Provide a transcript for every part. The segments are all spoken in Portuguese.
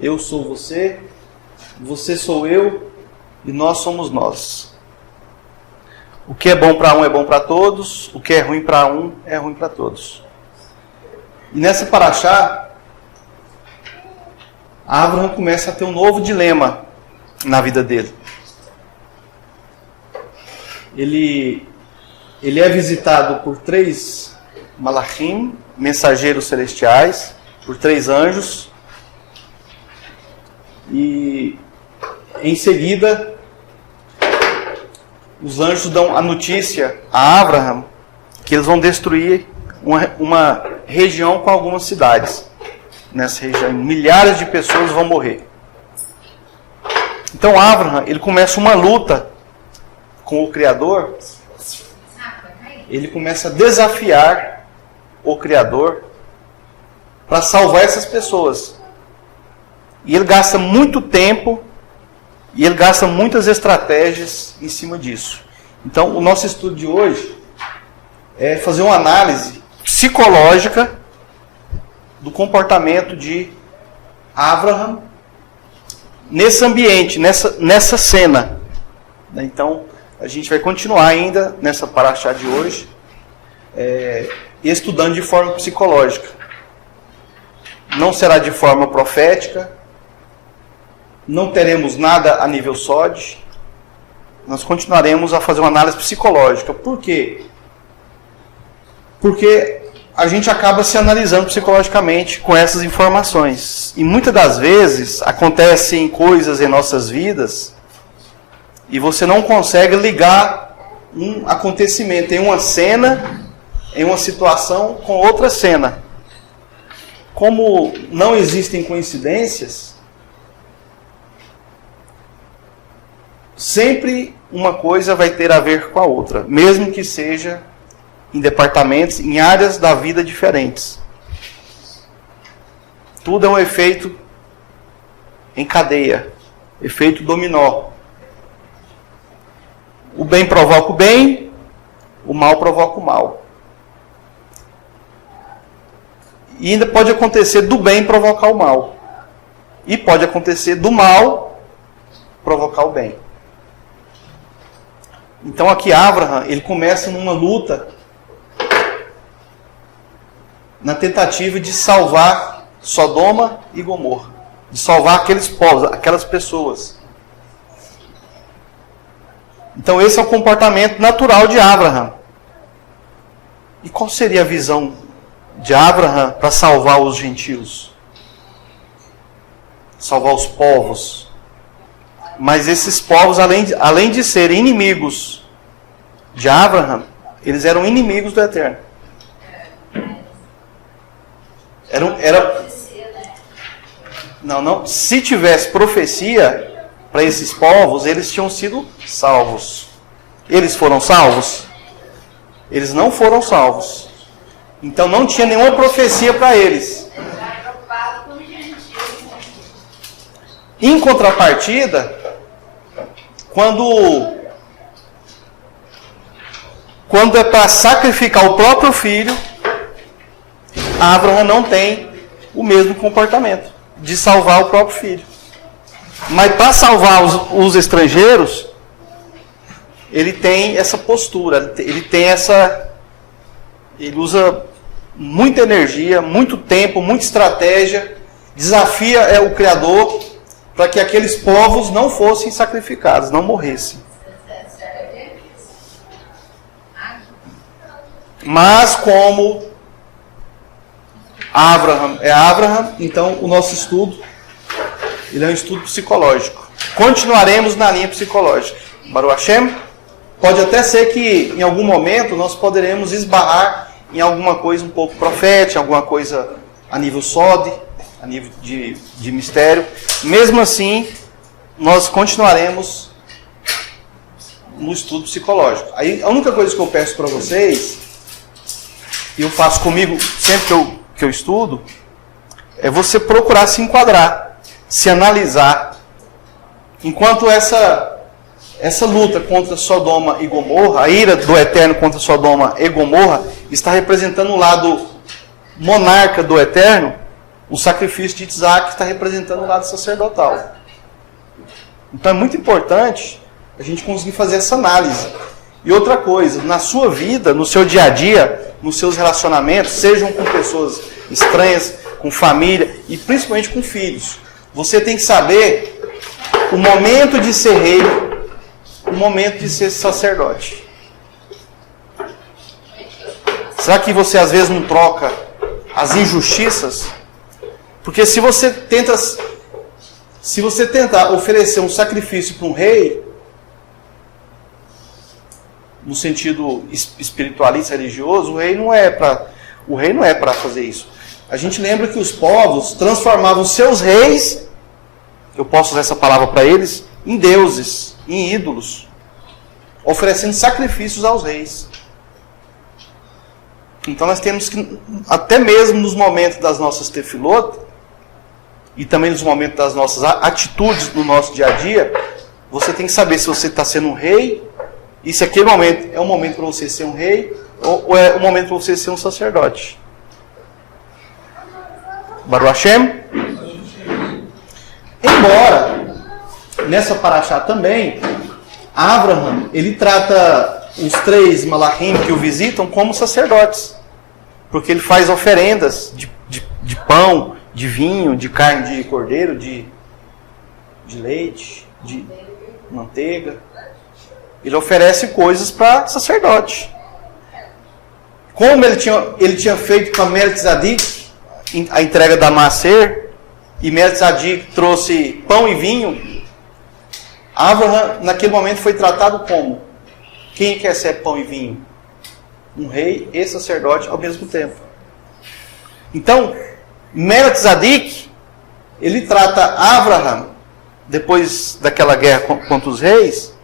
eu sou você, você sou eu e nós somos nós. O que é bom para um é bom para todos, o que é ruim para um é ruim para todos. E nessa paraxá, Abraham começa a ter um novo dilema na vida dele. Ele é visitado por 3 malachim, mensageiros celestiais, por 3 anjos. E em seguida, os anjos dão a notícia a Abraham que eles vão destruir uma região com algumas cidades. Nessa região, milhares de pessoas vão morrer. Então Abraham, ele começa uma luta com o Criador. Ele começa a desafiar o Criador para salvar essas pessoas. E ele gasta muito tempo e ele gasta muitas estratégias em cima disso. Então, o nosso estudo de hoje é fazer uma análise psicológica do comportamento de Abraham nesse ambiente, nessa cena. Então, a gente vai continuar ainda nessa paraxá de hoje, estudando de forma psicológica. Não será de forma profética, não teremos nada a nível SOD, nós continuaremos a fazer uma análise psicológica. Por quê? Porque a gente acaba se analisando psicologicamente com essas informações. E muitas das vezes acontecem coisas em nossas vidas e você não consegue ligar um acontecimento em uma cena, em uma situação, com outra cena. Como não existem coincidências, sempre uma coisa vai ter a ver com a outra, mesmo que seja em departamentos, em áreas da vida diferentes. Tudo é um efeito em cadeia, efeito dominó. O bem provoca o bem, o mal provoca o mal. E ainda pode acontecer do bem provocar o mal. E pode acontecer do mal provocar o bem. Então aqui Abraham, ele começa numa luta na tentativa de salvar Sodoma e Gomorra, de salvar aqueles povos, aquelas pessoas. Então esse é o comportamento natural de Abraham. E qual seria a visão de Abraham para salvar os gentios? Salvar os povos. Mas esses povos, além de serem inimigos de Abraham, eles eram inimigos do Eterno. Não. Se tivesse profecia para esses povos, eles tinham sido salvos. Eles foram salvos? Eles não foram salvos. Então não tinha nenhuma profecia para eles. Em contrapartida, quando é para sacrificar o próprio filho, Abraham não tem o mesmo comportamento de salvar o próprio filho. Mas para salvar os estrangeiros, ele tem essa postura, ele usa muita energia, muito tempo, muita estratégia, desafia o Criador para que aqueles povos não fossem sacrificados, não morressem. Mas como Abraham é Abraham, então o nosso estudo, ele é um estudo psicológico. Continuaremos na linha psicológica. Baruch Hashem, pode até ser que em algum momento nós poderemos esbarrar em alguma coisa um pouco profética, alguma coisa a nível SOD, a nível de mistério. Mesmo assim, nós continuaremos no estudo psicológico. Aí, a única coisa que eu peço para vocês, e eu faço comigo sempre que eu estudo, é você procurar se enquadrar, se analisar. Enquanto essa luta contra Sodoma e Gomorra, a ira do Eterno contra Sodoma e Gomorra, está representando o lado monarca do Eterno, o sacrifício de Isaac está representando o lado sacerdotal. Então é muito importante a gente conseguir fazer essa análise. E outra coisa, na sua vida, no seu dia a dia, nos seus relacionamentos, sejam com pessoas estranhas, com família e principalmente com filhos, você tem que saber o momento de ser rei, o momento de ser sacerdote. Será que você às vezes não troca as injustiças? Porque se você tentar oferecer um sacrifício para um rei, no sentido espiritualista, religioso, o rei não é para fazer isso. A gente lembra que os povos transformavam seus reis, eu posso usar essa palavra para eles, em deuses, em ídolos, oferecendo sacrifícios aos reis. Então nós temos que, até mesmo nos momentos das nossas tefilot, e também nos momentos das nossas atitudes no nosso dia a dia, você tem que saber se você está sendo um rei, e se aquele momento é um momento para você ser um rei, ou é um momento para você ser um sacerdote. Baruch Hashem. Embora, nessa paraxá também, Abraham, ele trata os 3 malachim que o visitam como sacerdotes. Porque ele faz oferendas de pão, de vinho, de carne de cordeiro, de leite, de manteiga. Ele oferece coisas para sacerdote. Como ele tinha feito com a Melquisedeque, a entrega da Maaser, e Melquisedeque trouxe pão e vinho, Abraham naquele momento foi tratado como? Quem quer ser pão e vinho? Um rei e sacerdote ao mesmo tempo. Então, Melquisedeque, ele trata Abraham, depois daquela guerra contra os reis,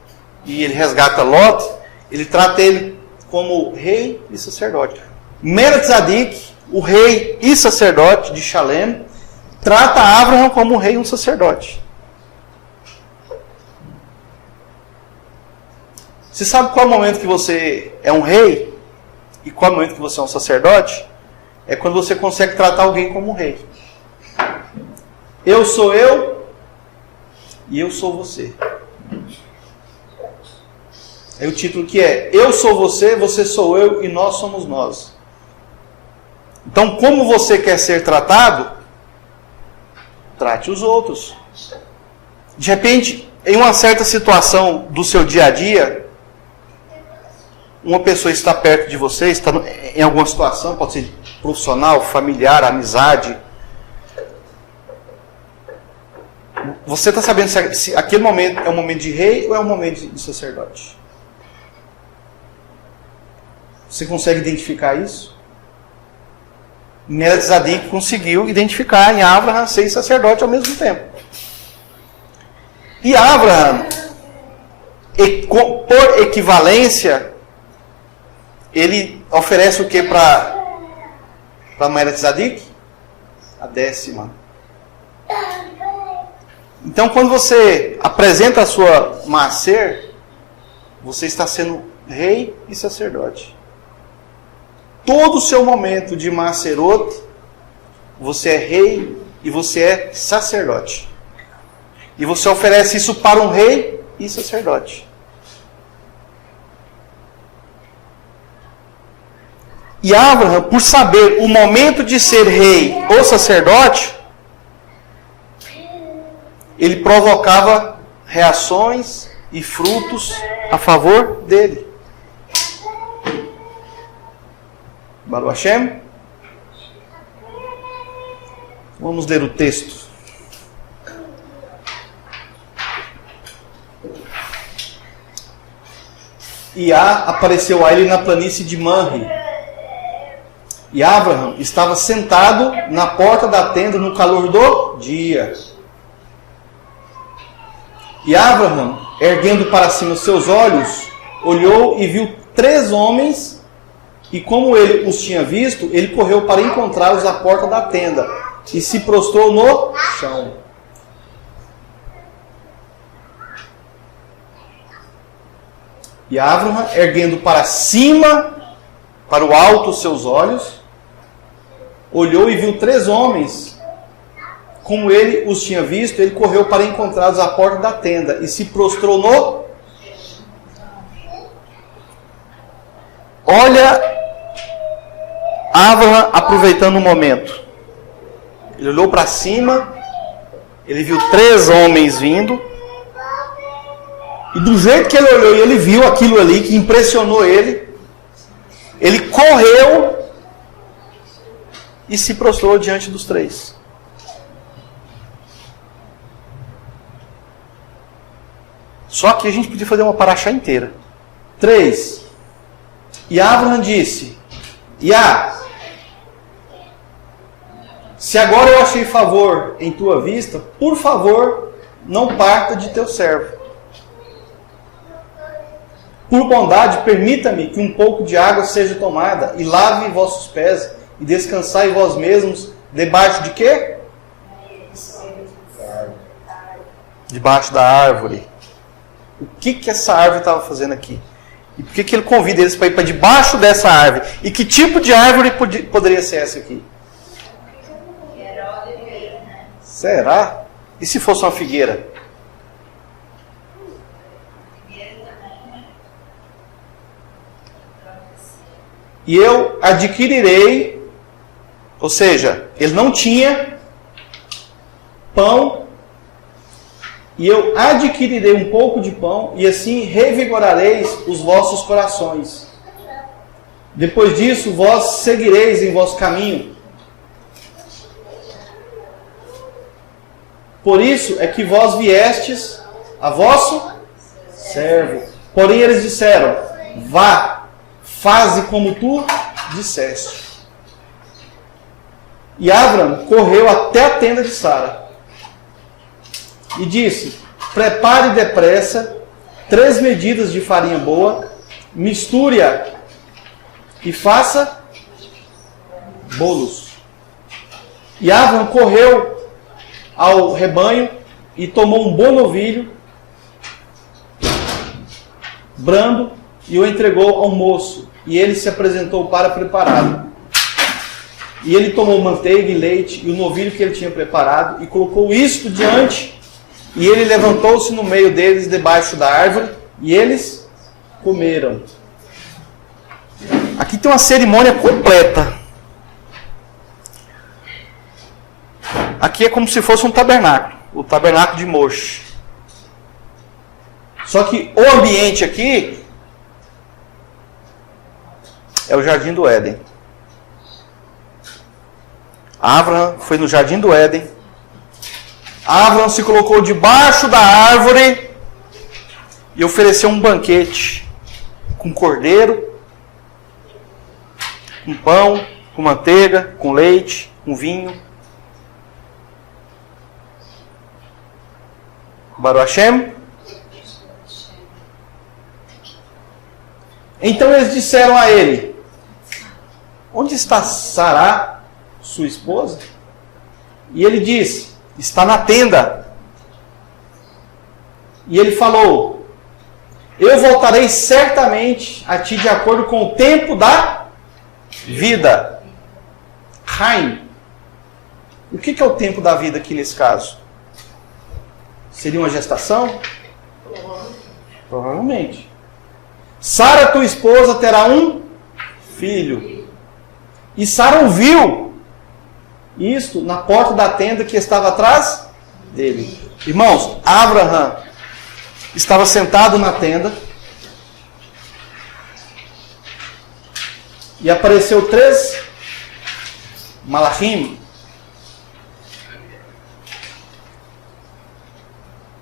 e ele resgata Lot, ele trata ele como rei e sacerdote. Melquisedeque, o rei e sacerdote de Shalem, trata Abraham como um rei e um sacerdote. Você sabe qual é o momento que você é um rei e qual é o momento que você é um sacerdote? É quando você consegue tratar alguém como um rei. Eu sou eu e eu sou você. É o título que é: eu sou você, você sou eu e nós somos nós. Então, como você quer ser tratado, trate os outros. De repente, em uma certa situação do seu dia a dia, uma pessoa está perto de você, está em alguma situação, pode ser profissional, familiar, amizade. Você está sabendo se aquele momento é um momento de rei ou é um momento de sacerdote? Você consegue identificar isso? Melquisedeque conseguiu identificar em Abraham 6 sacerdotes ao mesmo tempo. E Abraham, por equivalência, ele oferece o que para Melquisedeque? A 10ª. Então, quando você apresenta a sua Maaser, você está sendo rei e sacerdote. Todo o seu momento de Maaserot, você é rei e você é sacerdote. E você oferece isso para um rei e sacerdote. E Abraham, por saber o momento de ser rei ou sacerdote, ele provocava reações e frutos a favor dele. Baruch Hashem. Vamos ler o texto. Iá apareceu a ele na planície de Manre. E Abraham estava sentado na porta da tenda no calor do dia. E Abraham, erguendo para cima os seus olhos, olhou e viu 3 homens, e como ele os tinha visto, ele correu para encontrá-los à porta da tenda, e se prostrou no chão. E Abraham, erguendo para cima, para o alto os seus olhos, olhou e viu 3 homens, como ele os tinha visto, ele correu para encontrá-los à porta da tenda e se prostrou no... Olha Abraham aproveitando o momento. Ele olhou para cima, ele viu 3 homens vindo, e do jeito que ele olhou e ele viu aquilo ali que impressionou ele, ele correu e se prostrou diante dos 3. Só que a gente podia fazer uma paraxá inteira. 3. E Abraham disse: Iá, se agora eu achei favor em tua vista, por favor, não parta de teu servo. Por bondade, permita-me que um pouco de água seja tomada, e lave vossos pés, e descansai vós mesmos, debaixo de quê? Debaixo da árvore. O que essa árvore estava fazendo aqui? E por que ele convida eles para ir para debaixo dessa árvore? E que tipo de árvore poderia ser essa aqui? Será? E se fosse uma figueira? E eu adquirirei, ou seja, ele não tinha pão, e eu adquirirei um pouco de pão, e assim revigorareis os vossos corações. Depois disso, vós seguireis em vosso caminho. Por isso é que vós viestes a vosso servo. Porém eles disseram: vá, faze como tu disseste. E Abraham correu até a tenda de Sara e disse: prepare depressa 3 medidas de farinha boa, misture-a e faça bolos. E Abraham correu ao rebanho e tomou um bom novilho brando e o entregou ao moço, e ele se apresentou para prepará-lo. E ele tomou manteiga e leite e o novilho que ele tinha preparado e colocou isto diante, e ele levantou-se no meio deles debaixo da árvore, e eles comeram. Aqui tem uma cerimônia completa. Aqui é como se fosse um tabernáculo, o tabernáculo de Moshe. Só que o ambiente aqui é o Jardim do Éden. Abraham foi no Jardim do Éden. Abraham se colocou debaixo da árvore e ofereceu um banquete com cordeiro, com pão, com manteiga, com leite, com vinho. Baruch Hashem. Então eles disseram a ele: onde está Sará, sua esposa? E ele disse: está na tenda. E ele falou: eu voltarei certamente a ti de acordo com o tempo da vida. Haim. O que é o tempo da vida aqui nesse caso? Seria uma gestação? Provavelmente. Sara, tua esposa, terá um filho. E Sara ouviu isto na porta da tenda que estava atrás dele. Irmãos, Abraham estava sentado na tenda e apareceu 3 malachim.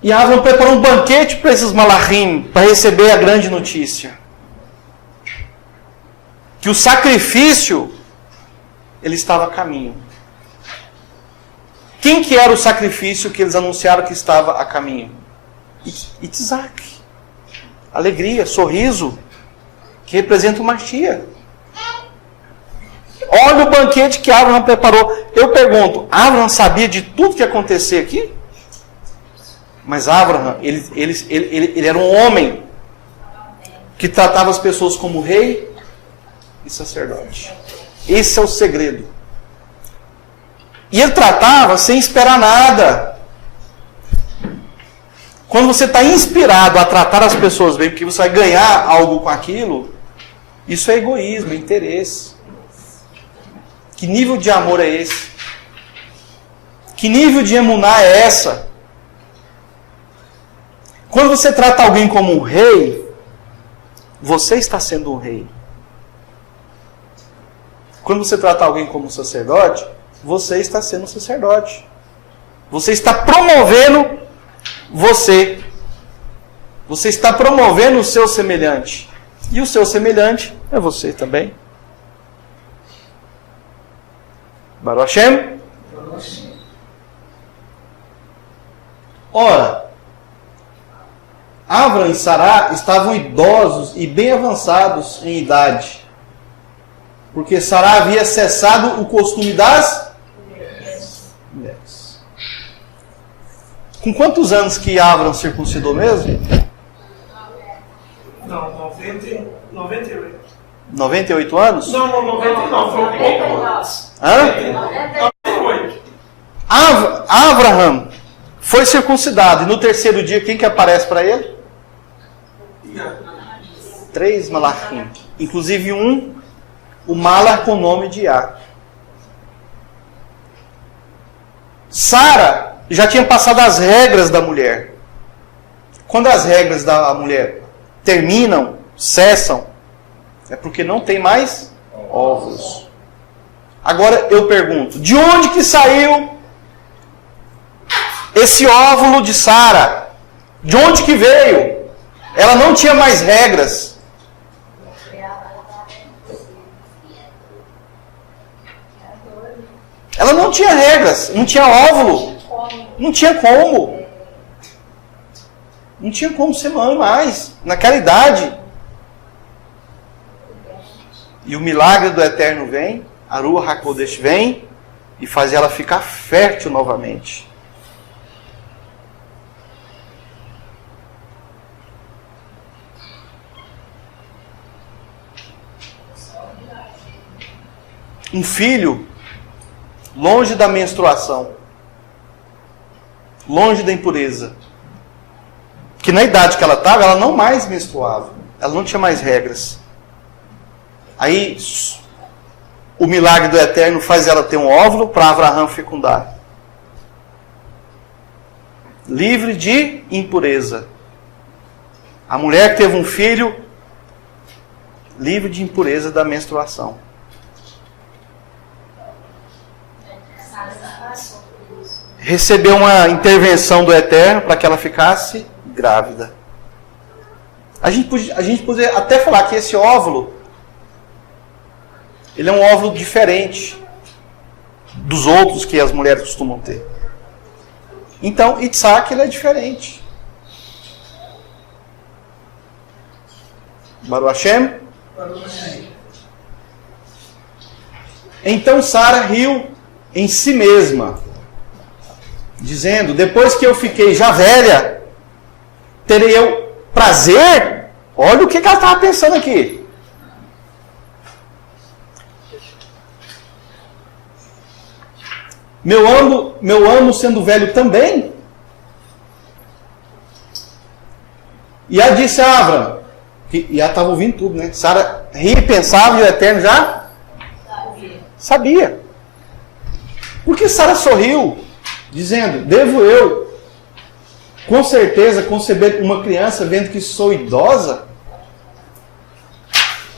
E Abraham preparou um banquete para esses malachim, para receber a grande notícia. Que o sacrifício, ele estava a caminho. Quem que era o sacrifício que eles anunciaram que estava a caminho? Isaac. Alegria, sorriso, que representa o Mashiach. Olha o banquete que Abraham preparou. Eu pergunto, Abraham sabia de tudo que ia acontecer aqui? Mas Abraham, ele era um homem que tratava as pessoas como rei e sacerdote. Esse é o segredo. E ele tratava sem esperar nada. Quando você está inspirado a tratar as pessoas bem, porque você vai ganhar algo com aquilo, isso é egoísmo, é interesse. Que nível de amor é esse? Que nível de emuná é essa? Quando você trata alguém como um rei, você está sendo um rei. Quando você trata alguém como um sacerdote, você está sendo um sacerdote. Você está promovendo você. Você está promovendo o seu semelhante. E o seu semelhante é você também. Baruch Hashem? Ora, Avram e Sará estavam idosos e bem avançados em idade, porque Sará havia cessado o costume das mulheres. Com quantos anos que Avram circuncidou mesmo? Não, 98. 98 anos? Não, 99, foi um pouco antes. Hã? 98. Abraham foi circuncidado, e no terceiro dia, quem que aparece para ele? 3 malachim. Inclusive o Malach com o nome de Yah. Sara já tinha passado as regras da mulher. Quando as regras da mulher terminam, cessam, é porque não tem mais óvulos. Agora eu pergunto, de onde que saiu esse óvulo de Sara? De onde que veio? Ela não tinha mais regras. Ela não tinha regras, não tinha óvulo, não tinha como. Não tinha como ser mãe mais, naquela idade. E o milagre do Eterno vem, a Ruach HaKodesh vem e faz ela ficar fértil novamente. Um filho longe da menstruação, longe da impureza, que na idade que ela estava, ela não mais menstruava, ela não tinha mais regras. Aí o milagre do Eterno faz ela ter um óvulo para Abraham fecundar, livre de impureza. A mulher que teve um filho livre de impureza da menstruação. Recebeu uma intervenção do Eterno para que ela ficasse grávida. A gente poderia até falar que esse óvulo, ele é um óvulo diferente dos outros que as mulheres costumam ter. Então, Isaac, ele é diferente. Baruch Hashem? Então Sara riu em si mesma, dizendo, depois que eu fiquei já velha, terei eu prazer? Olha o que ela estava pensando aqui. Meu amo sendo velho também? E ela disse a Avram, e ela estava ouvindo tudo, né? Sara ria e pensava, e o Eterno já sabia. Por que Sara sorriu, dizendo, devo eu, com certeza, conceber uma criança vendo que sou idosa?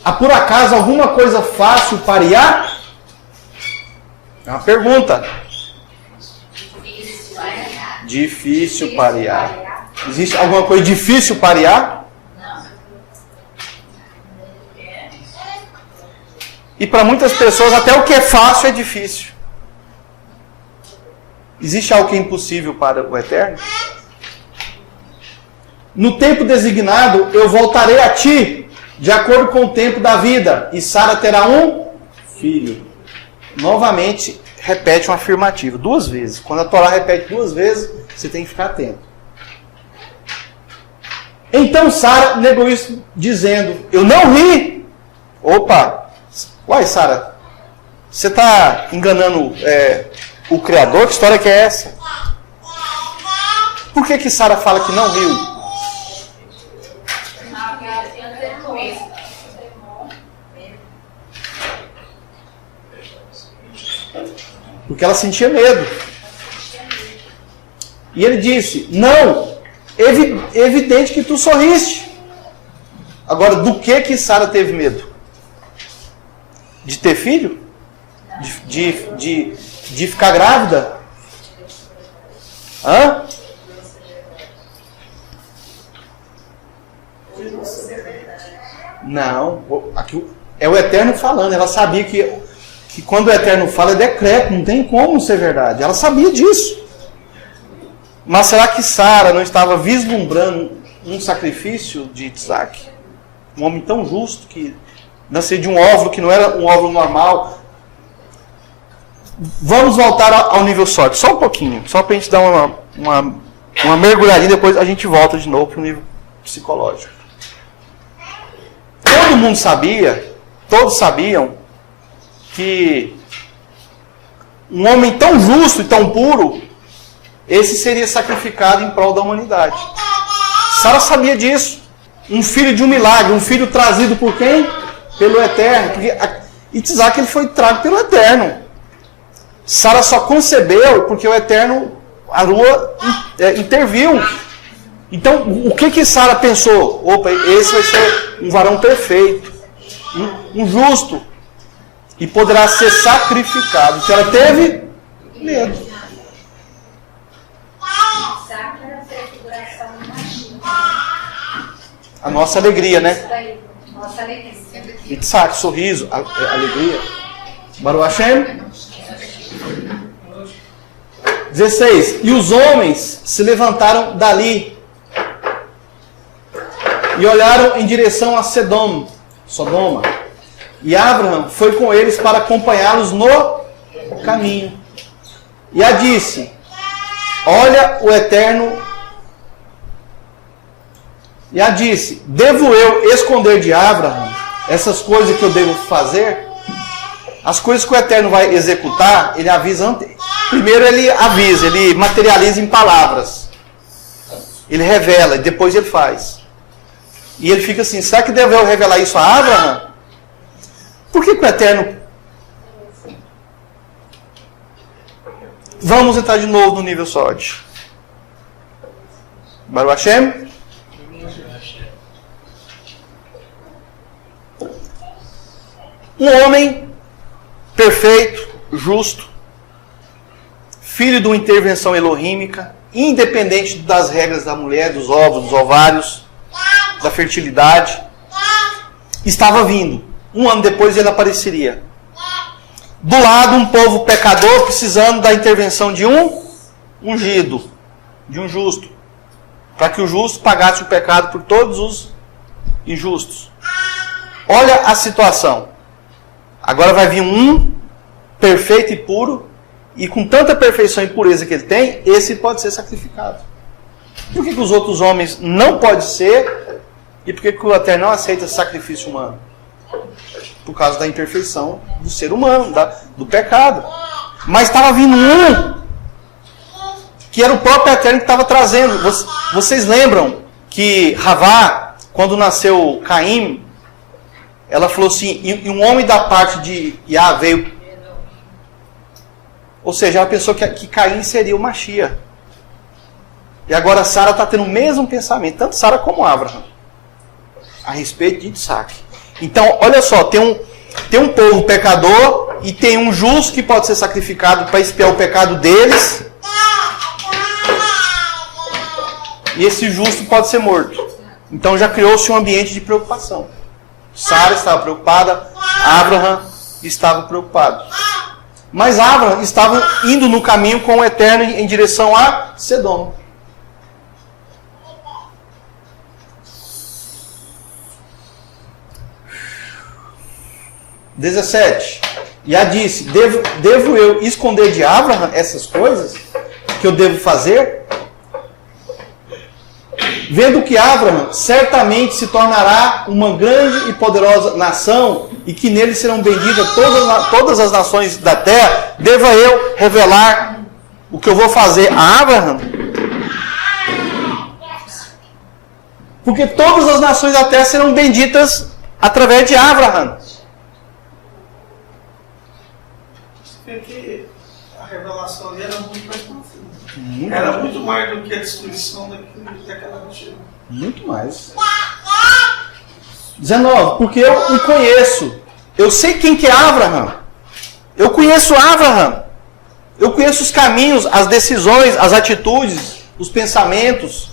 Há por acaso alguma coisa fácil para Iá? É uma pergunta. Difícil para Iá. Existe alguma coisa difícil para Iá? E para muitas pessoas até o que é fácil é difícil. Existe algo que é impossível para o Eterno? No tempo designado eu voltarei a ti, de acordo com o tempo da vida, e Sara terá um filho. Novamente, repete um afirmativo, 2 vezes. Quando a Torá repete 2 vezes, você tem que ficar atento. Então Sara negou isso, dizendo, eu não ri. Opa, uai Sara, você está enganando o Criador? Que história que é essa? Por que Sara fala que não riu? Porque ela sentia medo. E ele disse, não, evidente que tu sorriste. Agora, do que Sara teve medo? De ter filho? De ficar grávida? Hã? Não, aqui é o Eterno falando. Ela sabia que quando o Eterno fala é decreto, não tem como ser verdade. Ela sabia disso. Mas será que Sara não estava vislumbrando um sacrifício de Isaac? Um homem tão justo que nasceu de um óvulo que não era um óvulo normal. Vamos voltar ao nível sólido, só um pouquinho, só para a gente dar uma mergulhadinha, depois a gente volta de novo para o nível psicológico. Todo mundo sabia, todos sabiam, que um homem tão justo e tão puro, esse seria sacrificado em prol da humanidade. Sara sabia disso. Um filho de um milagre, um filho trazido por quem? Pelo Eterno. Porque Isaac ele foi trago pelo Eterno. Sara só concebeu porque o Eterno, a lua, interviu. Então, o que Sara pensou? Opa, esse vai ser um varão perfeito, um justo, e poderá ser sacrificado. Porque ela teve medo. A nossa alegria, né? Nossa alegria. Isaac, sorriso, alegria. Baruch Hashem. 16. E os homens se levantaram dali e olharam em direção a Sodoma. E Abraham foi com eles para acompanhá-los no caminho. E a disse: olha o Eterno. E a disse: devo eu esconder de Abraham essas coisas que eu devo fazer? As coisas que o Eterno vai executar, ele avisa antes. Primeiro ele avisa, ele materializa em palavras. Ele revela e depois ele faz. E ele fica assim: será que devo eu revelar isso a Abraham? Por que o Eterno... Vamos entrar de novo no nível sódio. Baruch Hashem. Um homem perfeito, justo, filho de uma intervenção elohímica, independente das regras da mulher, dos ovos, dos ovários, da fertilidade, estava vindo. Um ano depois ele apareceria. Do lado, um povo pecador precisando da intervenção de um ungido, de um justo, para que o justo pagasse o pecado por todos os injustos. Olha a situação. Agora vai vir um perfeito e puro, e com tanta perfeição e pureza que ele tem, esse pode ser sacrificado. Por que os outros homens não podem ser, e por que o Eterno não aceita sacrifício humano? Por causa da imperfeição do ser humano, do pecado. Mas estava vindo um, que era o próprio Eterno que estava trazendo. Vocês lembram que Ravá, quando nasceu Caim, ela falou assim, e um homem da parte de Yah veio. Ou seja, ela pensou que Caim seria o Mashiach. E agora Sara está tendo o mesmo pensamento, tanto Sara como Abraham, a respeito de Isaac. Então, olha só, tem um povo pecador e tem um justo que pode ser sacrificado para expiar o pecado deles. E esse justo pode ser morto. Então já criou-se um ambiente de preocupação. Sara estava preocupada, Abraham estava preocupado. Mas Abraham estava indo no caminho com o Eterno em direção a Sodoma. E a disse: devo eu esconder de Abraham essas coisas que eu devo fazer? vendo que Abraão certamente se tornará uma grande e poderosa nação e que nele serão benditas todas as nações da terra, deva eu revelar o que eu vou fazer a Abraão? Porque todas as nações da terra serão benditas através de Abraão. Você vê que a revelação ali era muito mais profunda. Era muito mais do que a destruição daquela região. Muito mais. 19. Porque eu o conheço. Eu sei quem que é Abraão. Eu conheço Abraão. Eu conheço os caminhos, as decisões, as atitudes, os pensamentos.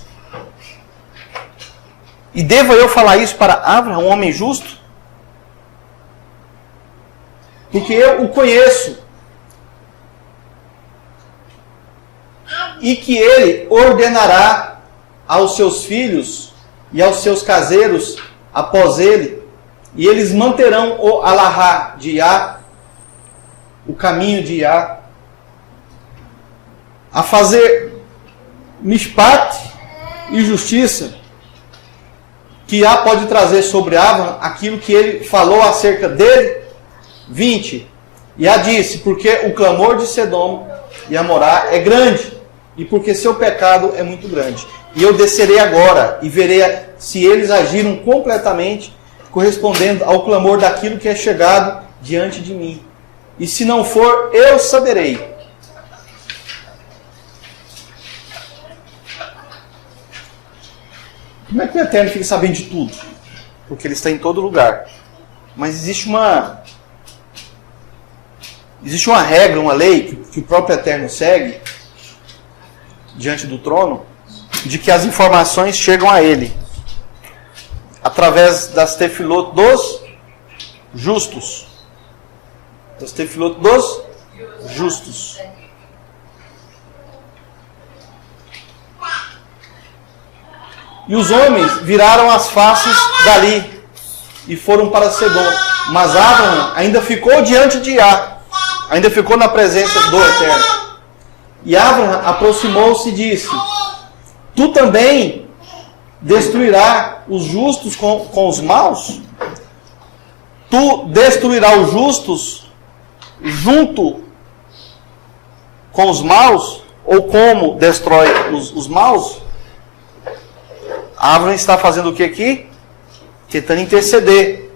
E devo eu falar isso para Abraão, um homem justo? Porque eu o conheço. E que ele ordenará aos seus filhos e aos seus caseiros após ele, e eles manterão o alahá de Iá, o caminho de Iá, a fazer mishpat e justiça, que Iá pode trazer sobre Abraão aquilo que ele falou acerca dele. 20. Iá disse, porque o clamor de Sedom e Amorá é grande, e porque seu pecado é muito grande. E eu descerei agora, e verei se eles agiram completamente, correspondendo ao clamor daquilo que é chegado diante de mim. E se não for, eu saberei. Como é que o Eterno fica sabendo de tudo? Porque ele está em todo lugar. Mas existe uma regra, uma lei que o próprio Eterno segue diante do trono, de que as informações chegam a ele através das tefilot dos justos. Das tefilot dos justos. E os homens viraram as faces dali e foram para Sedom. Mas Abraão ainda ficou diante de Iá, ainda ficou na presença do Eterno. E Abraão aproximou-se e disse: tu também destruirás os justos com os maus? Tu destruirás os justos junto com os maus? Ou como destrói os maus? Abraão está fazendo o que aqui? Tentando interceder.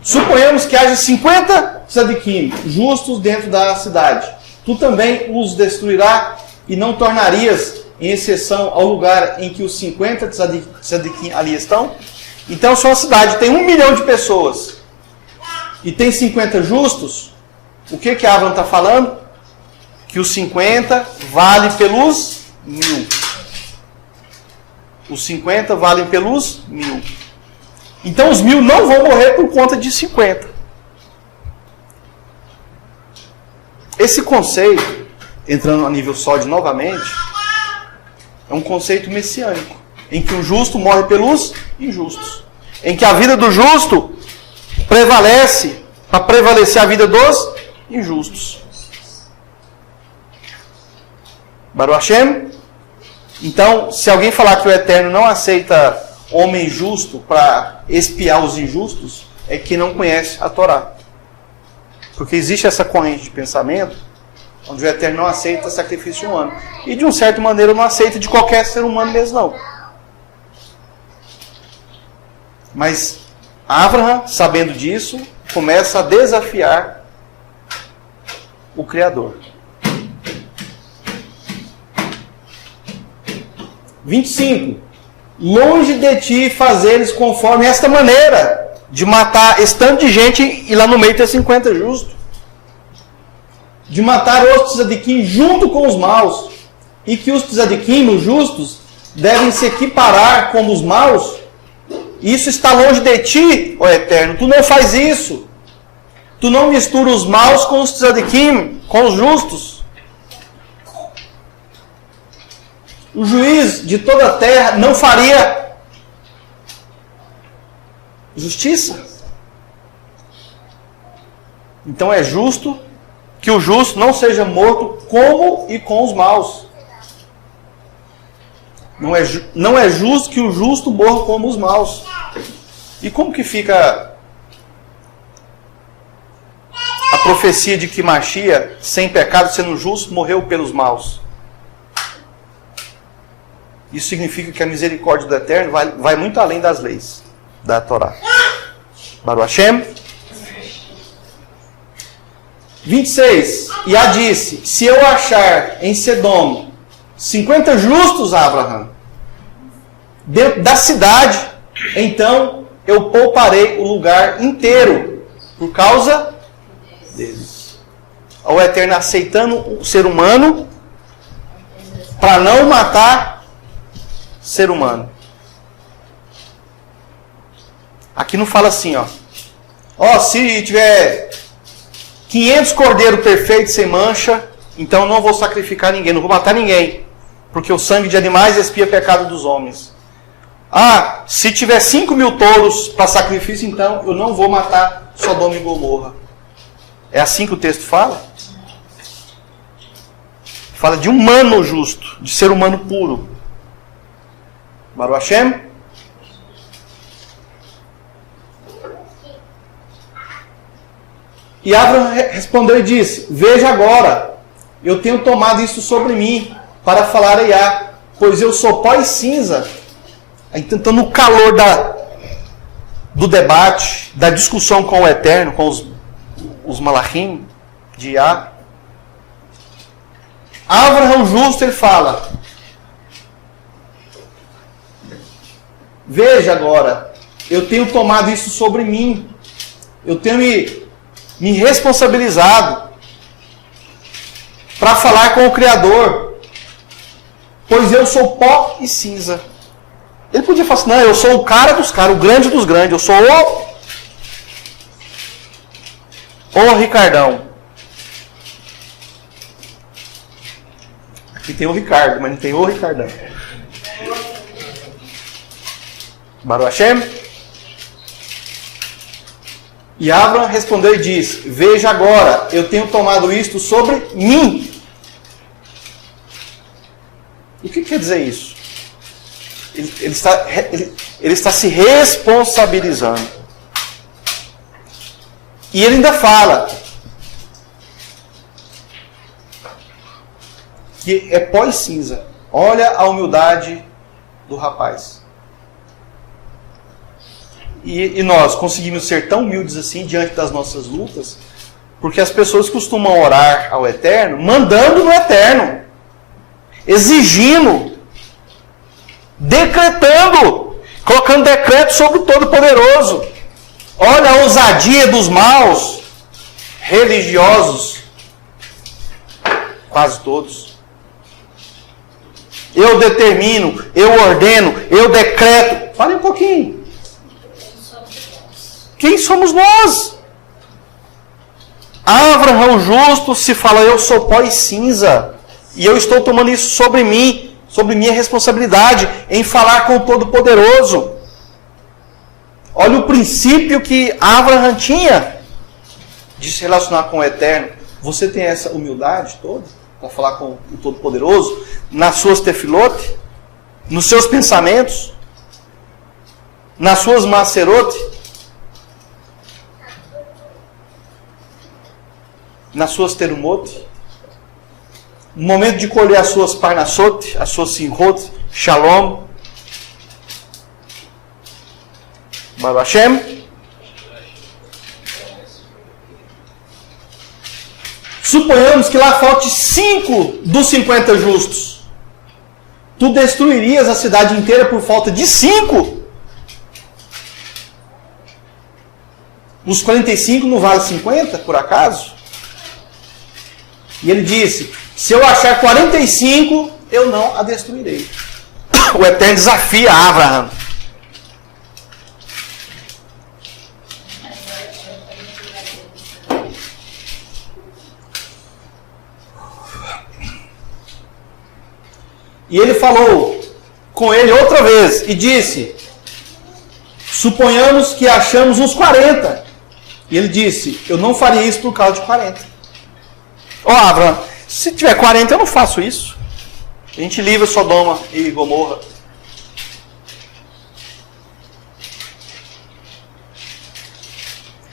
Suponhamos que haja 50 tzadikim justos dentro da cidade. Tu também os destruirás e não tornarias em exceção ao lugar em que os 50 tzadikim ali estão? Então, se uma cidade tem 1 milhão de pessoas e tem 50 justos, o que Abraão está falando? Que os 50 vale pelos 1000. Os 50 valem pelos 1000. Então os 1000 não vão morrer por conta de 50. Esse conceito, entrando a nível sólido novamente, é um conceito messiânico, em que o justo morre pelos injustos. Em que a vida do justo prevalece para prevalecer a vida dos injustos. Baruch Hashem. Então, se alguém falar que o Eterno não aceita homem justo para espiar os injustos, é que não conhece a Torá. Porque existe essa corrente de pensamento onde o Eterno não aceita sacrifício humano. E de uma certa maneira não aceita de qualquer ser humano mesmo não. Mas Abraão, sabendo disso, começa a desafiar o Criador. 25. Longe de ti fazeres conforme esta maneira de matar esse tanto de gente e lá no meio ter 50 justos. De matar os tzadikim junto com os maus. E que os tzadikim, os justos, devem se equiparar com os maus. Isso está longe de ti, ó Eterno. Tu não faz isso. Tu não mistura os maus com os tzadikim, com os justos. O juiz de toda a terra não faria justiça. Então é justo que o justo não seja morto como e com os maus. Não é justo que o justo morra como os maus. E como que fica a profecia de que Machia, sem pecado, sendo justo, morreu pelos maus? Isso significa que a misericórdia do Eterno vai muito além das leis da Torá. Baruch Hashem. 26. Yah disse: se eu achar em Sedom 50 justos, Abraham, dentro da cidade, então eu pouparei o lugar inteiro por causa deles. O Eterno aceitando o ser humano para não matar ser humano. Aqui não fala assim, se tiver 500 cordeiros perfeitos sem mancha, então não vou sacrificar ninguém, não vou matar ninguém, porque o sangue de animais expia o pecado dos homens. Se tiver 5.000 touros para sacrifício, então eu não vou matar Sodoma e Gomorra. É assim que o texto fala? Fala de humano justo, de ser humano puro. Baruch Hashem. E Abraham respondeu e disse: veja agora, eu tenho tomado isso sobre mim para falar a Yah, pois eu sou pó e cinza. Então, no calor do debate, da discussão com o Eterno, com os malachim de Yah, Abraham justo, ele fala: veja agora, eu tenho tomado isso sobre mim, eu tenho me responsabilizado para falar com o Criador, pois eu sou pó e cinza. Ele podia falar assim: não, eu sou o cara dos caras, o grande dos grandes, eu sou o Ricardão. Aqui tem o Ricardo, mas não tem o Ricardão. Baruch Hashem. E Abraham respondeu e disse: veja agora, eu tenho tomado isto sobre mim. O que quer dizer isso? Ele está se responsabilizando. E ele ainda fala que é pó e cinza. Olha a humildade do rapaz. E nós conseguimos ser tão humildes assim diante das nossas lutas, porque as pessoas costumam orar ao Eterno, mandando no Eterno, exigindo, decretando, colocando decreto sobre o Todo-Poderoso. Olha a ousadia dos maus religiosos, quase todos. Eu determino, eu ordeno, eu decreto. Fale um pouquinho. Quem somos nós? Abraham justo se fala: eu sou pó e cinza, e eu estou tomando isso sobre mim, sobre minha responsabilidade em falar com o Todo-Poderoso. Olha o princípio que Abraham tinha de se relacionar com o Eterno. Você tem essa humildade toda para falar com o Todo-Poderoso nas suas tefilote, nos seus pensamentos, nas suas macerote, nas suas terumote, no momento de colher as suas parnasote, as suas sinrote, shalom, Baruch Hashem. Suponhamos que lá falte 5 dos 50 justos. Tu destruirias a cidade inteira por falta de 5? Os 45 não valem 50, por acaso? E ele disse: se eu achar 45, eu não a destruirei. O Eterno desafia Abraham. E ele falou com ele outra vez e disse: suponhamos que achamos uns 40. E ele disse: eu não faria isso por causa de 40. Abraham, se tiver 40 eu não faço isso. A gente livra Sodoma e Gomorra.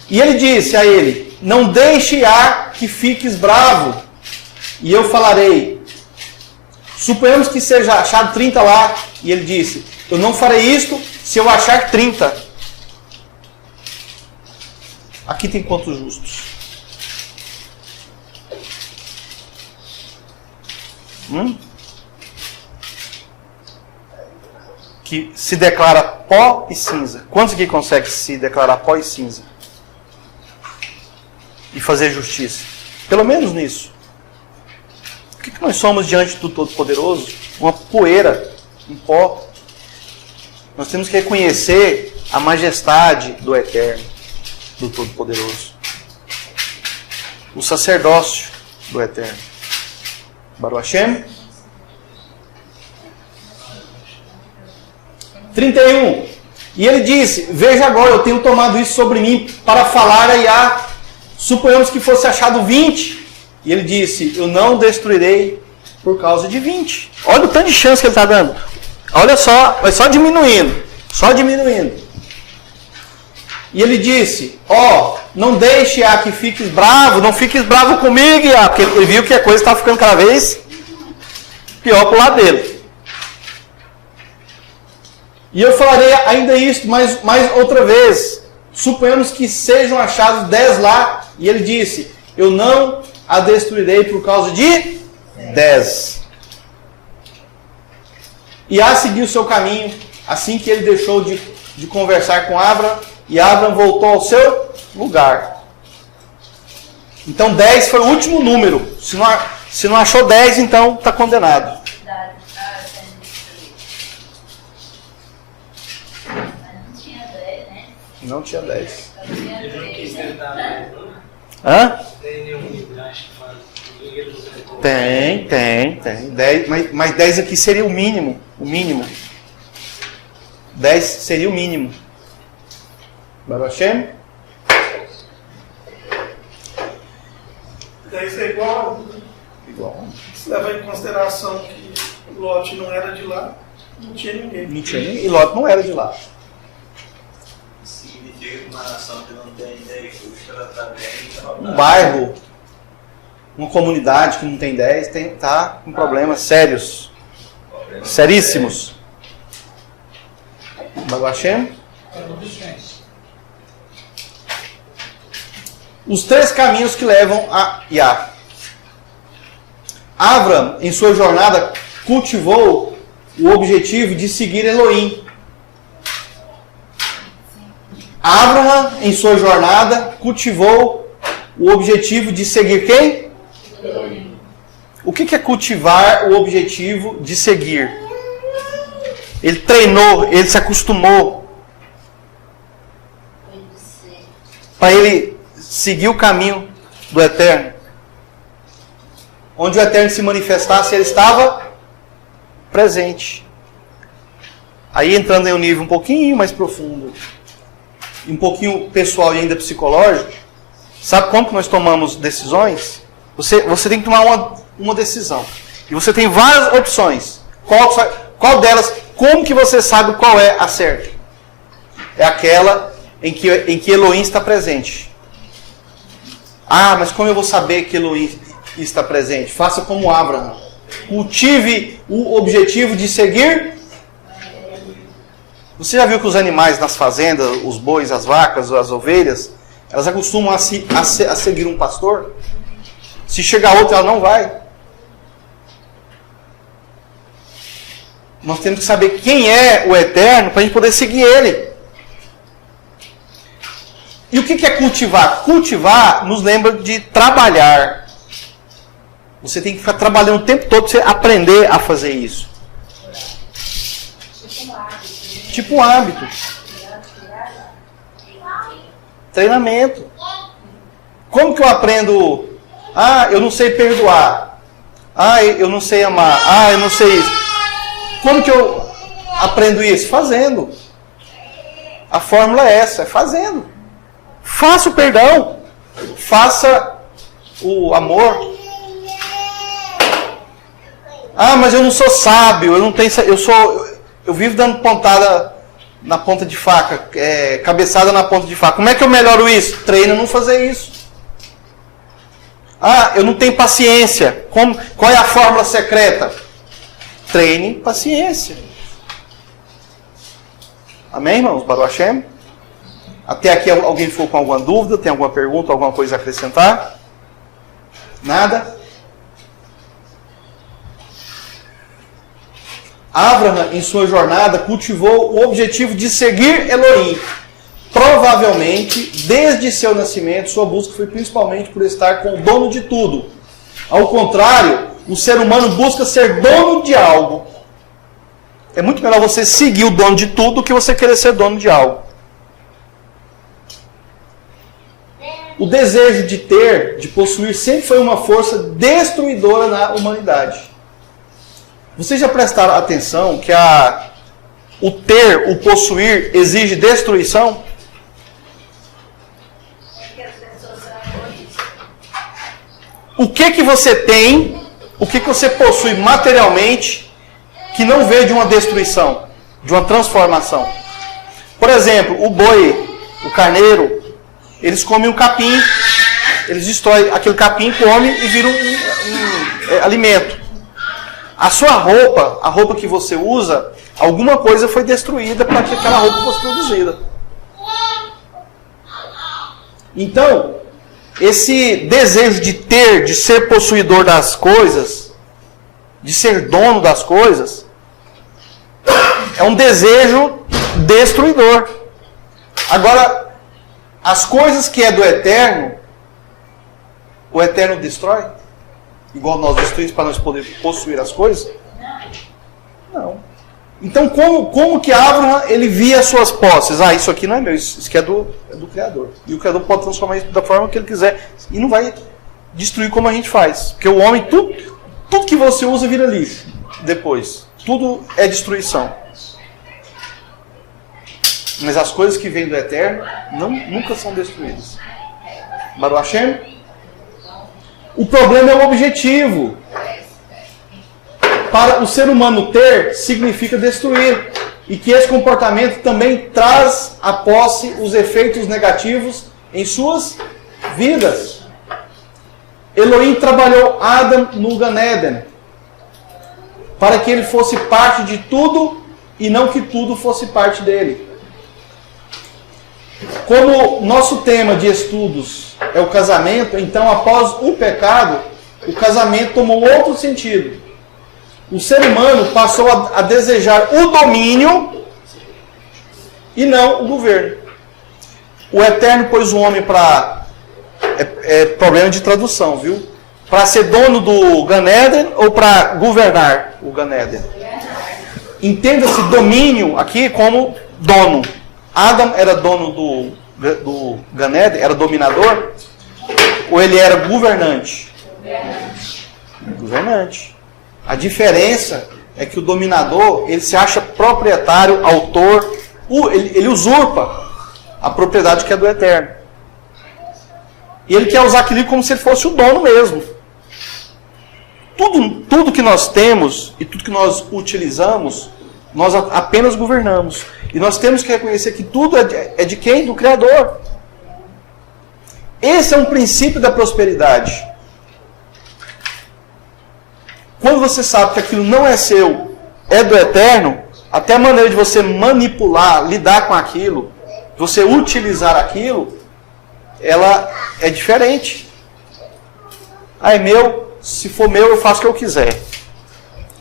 E ele disse a ele: não deixe há que fiques bravo, e eu falarei. Suponhamos que seja achado 30 lá, e ele disse: eu não farei isto se eu achar 30. Aqui tem quantos justos? Que se declara pó e cinza. Quantos aqui conseguem se declarar pó e cinza? E fazer justiça? Pelo menos nisso. O que nós somos diante do Todo-Poderoso? Uma poeira, um pó. Nós temos que reconhecer a majestade do Eterno, do Todo-Poderoso. O sacerdócio do Eterno. Baruch Hashem. 31. E ele disse: veja agora, eu tenho tomado isso sobre mim para falar a Yah. Suponhamos que fosse achado 20. E ele disse: eu não destruirei por causa de 20. Olha o tanto de chance que ele está dando. Olha só, vai só diminuindo. Só diminuindo. E ele disse: não deixe a que fiques bravo, não fiques bravo comigo, Yah, porque ele viu que a coisa está ficando cada vez pior para o lado dele. E eu falarei ainda isso mais outra vez. Suponhamos que sejam achados 10 lá. E ele disse: eu não a destruirei por causa de 10. E a seguiu o seu caminho, assim que ele deixou de conversar com Abram, e Abram voltou ao seu lugar. Então 10 foi o último número. Se não achou 10, então está condenado. Não tinha 10. Hã? Tem. 10, mas 10 aqui seria o mínimo. O mínimo. 10 seria o mínimo. Baruch Hashem? 10 é igual. Se levar em consideração que Lot não era de lá, não tinha ninguém. Não tinha ninguém. E Lot não era de lá. Significa que uma nação que não tem 10 justos, ela está bem. Um bairro, uma comunidade que não tem 10, está com problemas sérios. Seríssimos. Baruch Hashem? Os 3 caminhos que levam a Yah. Avram, em sua jornada, cultivou o objetivo de seguir Elohim. Abraham, em sua jornada, cultivou o objetivo de seguir quem? Elohim. O que é cultivar o objetivo de seguir? Ele treinou, ele se acostumou para ele seguir o caminho do Eterno. Onde o Eterno se manifestasse, ele estava presente. Aí entrando em um nível um pouquinho mais profundo, um pouquinho pessoal e ainda psicológico, sabe como que nós tomamos decisões? Você tem que tomar uma decisão. E você tem várias opções. Qual delas, como que você sabe qual é a certa? É aquela em que Elohim está presente. Ah, mas como eu vou saber que Elohim está presente? Faça como Abraham. Cultive o objetivo de seguir. Você já viu que os animais nas fazendas, os bois, as vacas, as ovelhas, elas acostumam a seguir um pastor? Se chegar outro, ela não vai. Nós temos que saber quem é o Eterno para a gente poder seguir Ele. E o que é cultivar? Cultivar nos lembra de trabalhar. Você tem que ficar trabalhando o tempo todo para você aprender a fazer isso. Tipo um hábito. Treinamento. Como que eu aprendo? Ah, eu não sei perdoar. Ah, eu não sei amar. Ah, eu não sei isso. Como que eu aprendo isso? Fazendo. A fórmula é essa, é fazendo. Faça o perdão. Faça o amor. Ah, mas eu não sou sábio, eu vivo dando pontada na ponta de faca, cabeçada na ponta de faca. Como é que eu melhoro isso? Treina não fazer isso. Ah, eu não tenho paciência. Qual é a fórmula secreta? Treine paciência. Amém, irmãos? Baruch Hashem? Até aqui alguém ficou com alguma dúvida? Tem alguma pergunta, alguma coisa a acrescentar? Nada? Abraham, em sua jornada, cultivou o objetivo de seguir Elohim. Provavelmente, desde seu nascimento, sua busca foi principalmente por estar com o dono de tudo. Ao contrário, o ser humano busca ser dono de algo. É muito melhor você seguir o dono de tudo do que você querer ser dono de algo. O desejo de ter, de possuir, sempre foi uma força destruidora na humanidade. Vocês já prestaram atenção que o ter, o possuir, exige destruição? O que você tem, o que você possui materialmente, que não veio de uma destruição, de uma transformação? Por exemplo, o boi, o carneiro, eles comem um capim, eles destroem aquele capim, comem e viram um alimento. A sua roupa, a roupa que você usa, alguma coisa foi destruída para que aquela roupa fosse produzida. Então, esse desejo de ter, de ser possuidor das coisas, de ser dono das coisas, é um desejo destruidor. Agora, as coisas que é do eterno, o eterno destrói? Igual nós destruímos para nós poder possuir as coisas? Não. Então, como que Abraham ele via as suas posses? Ah, isso aqui não é meu, isso aqui é do Criador. E o Criador pode transformar isso da forma que ele quiser. E não vai destruir como a gente faz. Porque o homem, tudo que você usa vira lixo depois. Tudo é destruição. Mas as coisas que vêm do eterno nunca são destruídas. Baruch Hashem? O problema é o objetivo. Para o ser humano ter, significa destruir. E que esse comportamento também traz à posse os efeitos negativos em suas vidas. Elohim trabalhou Adam no Gan Eden para que ele fosse parte de tudo e não que tudo fosse parte dele. Como nosso tema de estudos é o casamento, então após o pecado, o casamento tomou outro sentido. O ser humano passou a desejar o domínio e não o governo. O Eterno pôs o homem para... É problema de tradução, viu? Para ser dono do Gan Eden ou para governar o Gan Eden? Entenda-se domínio aqui como dono. Adam era dono do Gan Eden, era dominador? Ou ele era governante? Governante. A diferença é que o dominador, ele se acha proprietário, autor, ele usurpa a propriedade que é do Eterno. E ele quer usar aquilo como se ele fosse o dono mesmo. Tudo que nós temos e tudo que nós utilizamos, nós apenas governamos. E nós temos que reconhecer que tudo é de quem? Do Criador. Esse é um princípio da prosperidade. Quando você sabe que aquilo não é seu, é do Eterno, até a maneira de você manipular, lidar com aquilo, você utilizar aquilo, ela é diferente. Ah, é meu, se for meu eu faço o que eu quiser.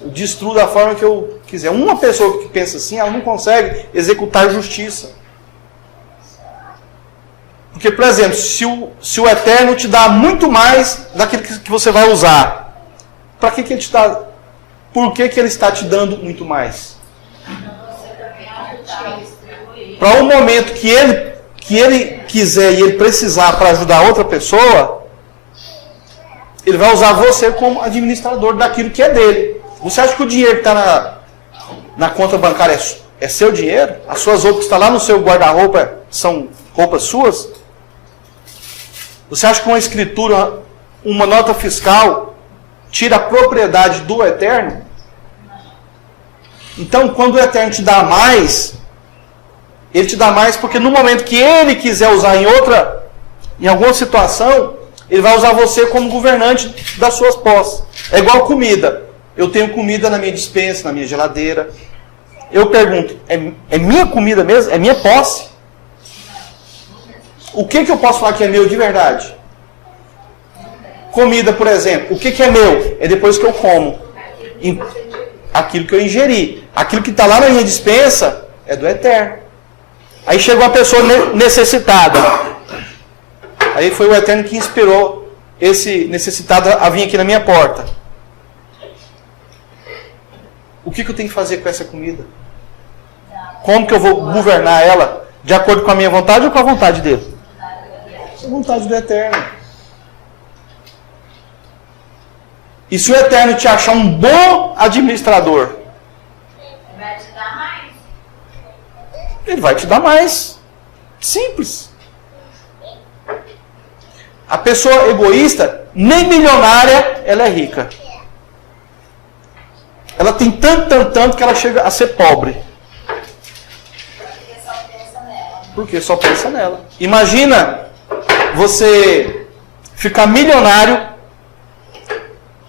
Eu destruo da forma que eu quiser. Uma pessoa que pensa assim, ela não consegue executar justiça. Porque, por exemplo, se o Eterno te dá muito mais daquilo que você vai usar, para que ele te dá? Por que ele está te dando muito mais? Para o momento que ele quiser e ele precisar para ajudar outra pessoa, ele vai usar você como administrador daquilo que é dele. Você acha que o dinheiro que está na conta bancária é seu dinheiro? As suas roupas que estão lá no seu guarda-roupa são roupas suas? Você acha que uma escritura, uma nota fiscal, tira a propriedade do Eterno? Então, quando o Eterno te dá mais, Ele te dá mais porque no momento que ele quiser usar em alguma situação, ele vai usar você como governante das suas posses. É igual comida. Eu tenho comida na minha despensa, na minha geladeira. Eu pergunto, é minha comida mesmo? É minha posse? O que eu posso falar que é meu de verdade? Comida, por exemplo. O que é meu? É depois que eu como. Aquilo que eu ingeri. Aquilo que está lá na minha despensa é do Eterno. Aí chegou uma pessoa necessitada. Aí foi o Eterno que inspirou esse necessitado a vir aqui na minha porta. O que eu tenho que fazer com essa comida? Como que eu vou governar ela? De acordo com a minha vontade ou com a vontade dele? A vontade do Eterno. E se o Eterno te achar um bom administrador, ele vai te dar mais. Simples. A pessoa egoísta, nem milionária, ela é rica. Ela tem tanto que ela chega a ser pobre. Porque só pensa nela. Imagina você ficar milionário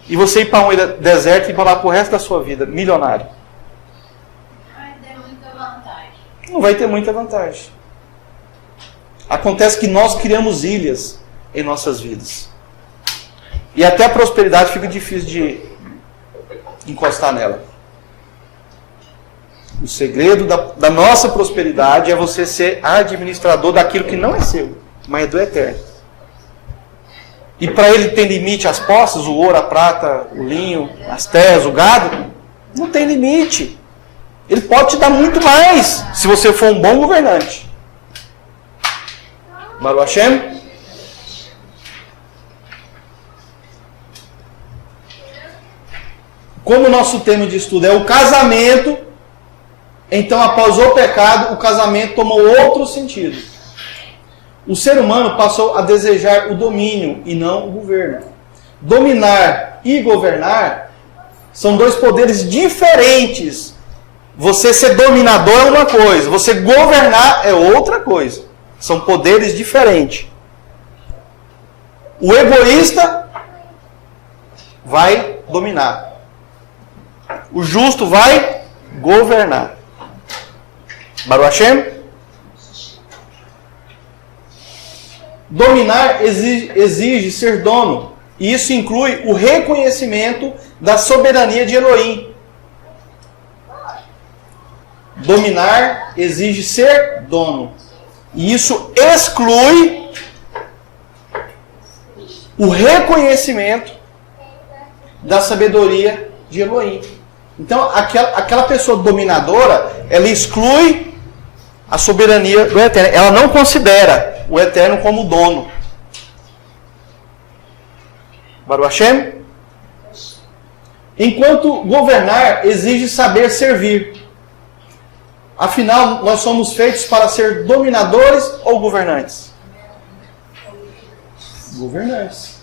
e você ir para um deserto e morar pro resto da sua vida, milionário. Vai ter muita vantagem. Não vai ter muita vantagem. Acontece que nós criamos ilhas em nossas vidas. E até a prosperidade fica difícil de encostar nela. O segredo da nossa prosperidade é você ser administrador daquilo que não é seu, mas é do Eterno. E para ele tem limite as posses, o ouro, a prata, o linho, as terras, o gado? Não tem limite. Ele pode te dar muito mais, se você for um bom governante. Baruch Hashem? Como o nosso tema de estudo é o casamento, então após o pecado, o casamento tomou outro sentido. O ser humano passou a desejar o domínio e não o governo. Dominar e governar são dois poderes diferentes. Você ser dominador é uma coisa, você governar é outra coisa. São poderes diferentes. O egoísta vai dominar. O justo vai governar. Baruch Hashem? Dominar exige ser dono. E isso inclui o reconhecimento da soberania de Elohim. Dominar exige ser dono. E isso exclui o reconhecimento da sabedoria de Elohim. Então, aquela pessoa dominadora, ela exclui a soberania do Eterno. Ela não considera o Eterno como dono. Baruch Hashem? Enquanto governar exige saber servir. Afinal, nós somos feitos para ser dominadores ou governantes? Governantes.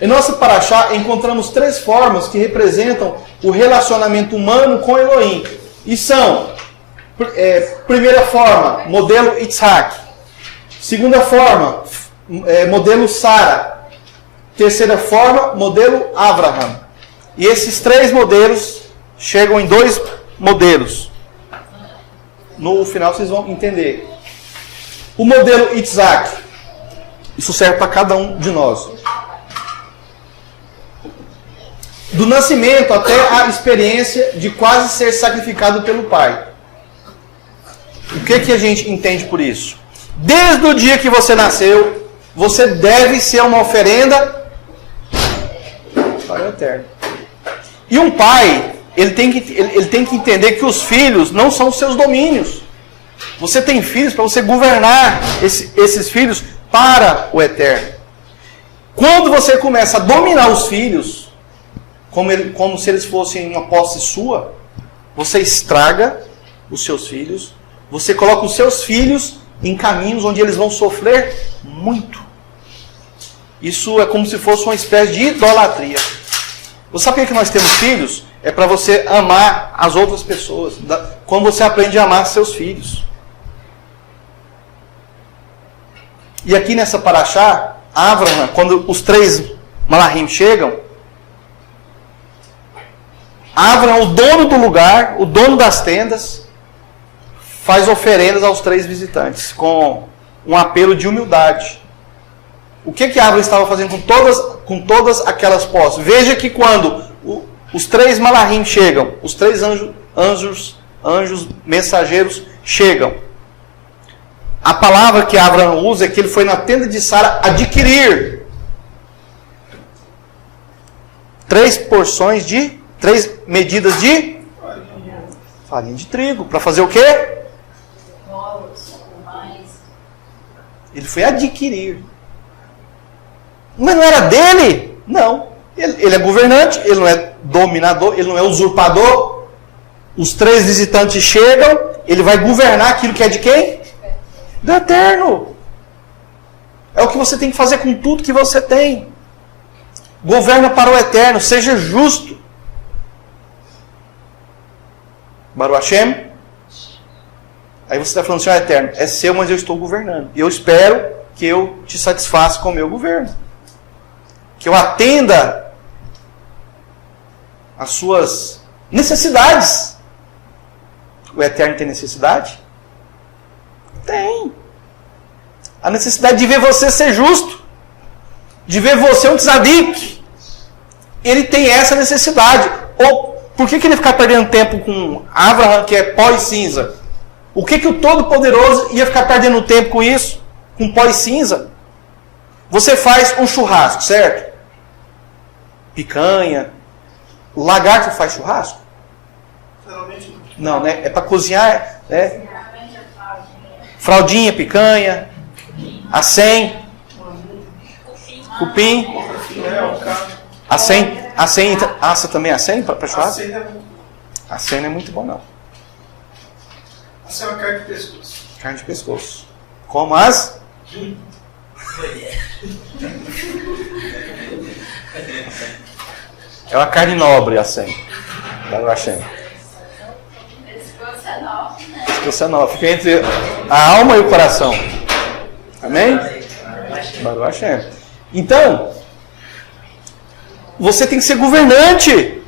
Em nossa paraxá, encontramos 3 formas que representam o relacionamento humano com Elohim. E são, primeira forma, modelo Yitzhak. Segunda forma, modelo Sara. Terceira forma, modelo Abraham. E esses 3 modelos chegam em 2 modelos. No final vocês vão entender. O modelo Yitzhak, isso serve para cada um de nós. Do nascimento até a experiência de quase ser sacrificado pelo pai. O que a gente entende por isso? Desde o dia que você nasceu, você deve ser uma oferenda para o Eterno. E um pai, ele tem que entender que os filhos não são os seus domínios. Você tem filhos para você governar esses filhos para o Eterno. Quando você começa a dominar os filhos, como se eles fossem uma posse sua, você estraga os seus filhos, você coloca os seus filhos em caminhos onde eles vão sofrer muito. Isso é como se fosse uma espécie de idolatria. Você sabe por que nós temos filhos? É para você amar as outras pessoas. Quando você aprende a amar seus filhos. E aqui nessa paraxá, Avraham, quando os 3 malahim chegam, Avraham, o dono do lugar, o dono das tendas, faz oferendas aos 3 visitantes, com um apelo de humildade. O que Avraham estava fazendo com todas aquelas posses? Veja que quando os 3 malahim chegam, os 3 anjos mensageiros chegam, a palavra que Avraham usa é que ele foi na tenda de Sara adquirir 3 medidas de farinha de trigo. Para fazer o quê? Ele foi adquirir. Mas não era dele? Não. Ele é governante, ele não é dominador, ele não é usurpador. Os 3 visitantes chegam, ele vai governar aquilo que é de quem? Do Eterno. É o que você tem que fazer com tudo que você tem. Governa para o Eterno, seja justo. Baruch Hashem. Aí você está falando assim, Eterno, é seu, mas eu estou governando. E eu espero que eu te satisfaça com o meu governo. Que eu atenda às suas necessidades. O Eterno tem necessidade? Tem. A necessidade de ver você ser justo. De ver você um tzadik. Ele tem essa necessidade. Ou por que ele ficar perdendo tempo com Avraham, que é pó e cinza? O que o Todo-Poderoso ia ficar perdendo tempo com isso? Com pó e cinza? Você faz um churrasco, certo? Picanha. Lagarto faz churrasco? Geralmente não, né? É para cozinhar, né? Fraldinha, picanha, acém, cupim, acém, assa também acém para churrasco? Acém não é muito bom, não. Acém é uma carne de pescoço. Carne de pescoço. Como as? É uma carne nobre, acém. Baruch Hashem. Pescoço é nobre. Fica entre a alma e o coração. Amém? Baruch Hashem. Então, você tem que ser governante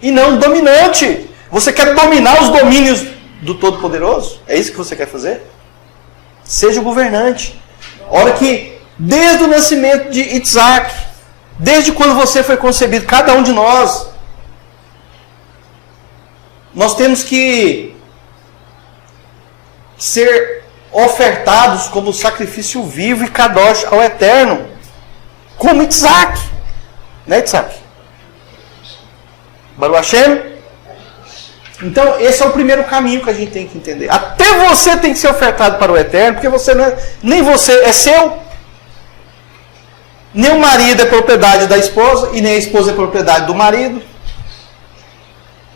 e não dominante. Você quer dominar os domínios do Todo-Poderoso? É isso que você quer fazer? Seja governante. Olha que desde o nascimento de Isaac, desde quando você foi concebido, cada um de nós temos que ser ofertados como sacrifício vivo e kadosh ao Eterno, como Isaac. Né, Isaac? Baruch Hashem? Então, esse é o primeiro caminho que a gente tem que entender. Até você tem que ser ofertado para o Eterno, porque você não é, nem você é seu, nem o marido é propriedade da esposa, e nem a esposa é propriedade do marido.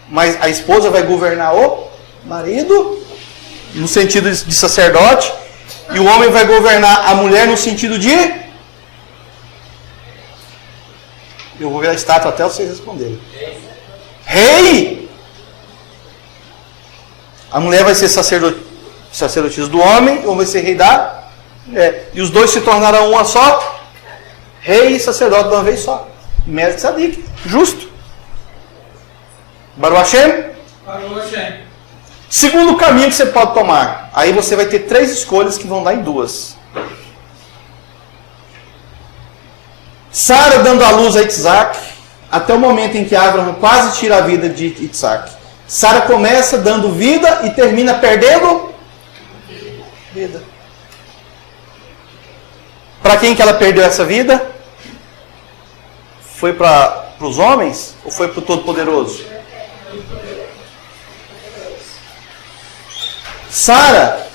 Mas a esposa vai governar o marido, no sentido de sacerdote, e o homem vai governar a mulher no sentido de... Eu vou ver a estátua até vocês responderem. Rei! A mulher vai ser sacerdotisa do homem, o homem vai ser rei da... e os dois se tornarão uma só, rei e sacerdote de uma vez só. Melech Tzadik, justo. Baruch Hashem? Baruch Hashem. Segundo caminho que você pode tomar. Aí você vai ter 3 escolhas que vão dar em 2. Sara dando a luz a Isaac, até o momento em que Abraham quase tira a vida de Isaac. Sara começa dando vida e termina perdendo vida. Para quem que ela perdeu essa vida? Foi para os homens ou foi para o Todo-Poderoso? Sara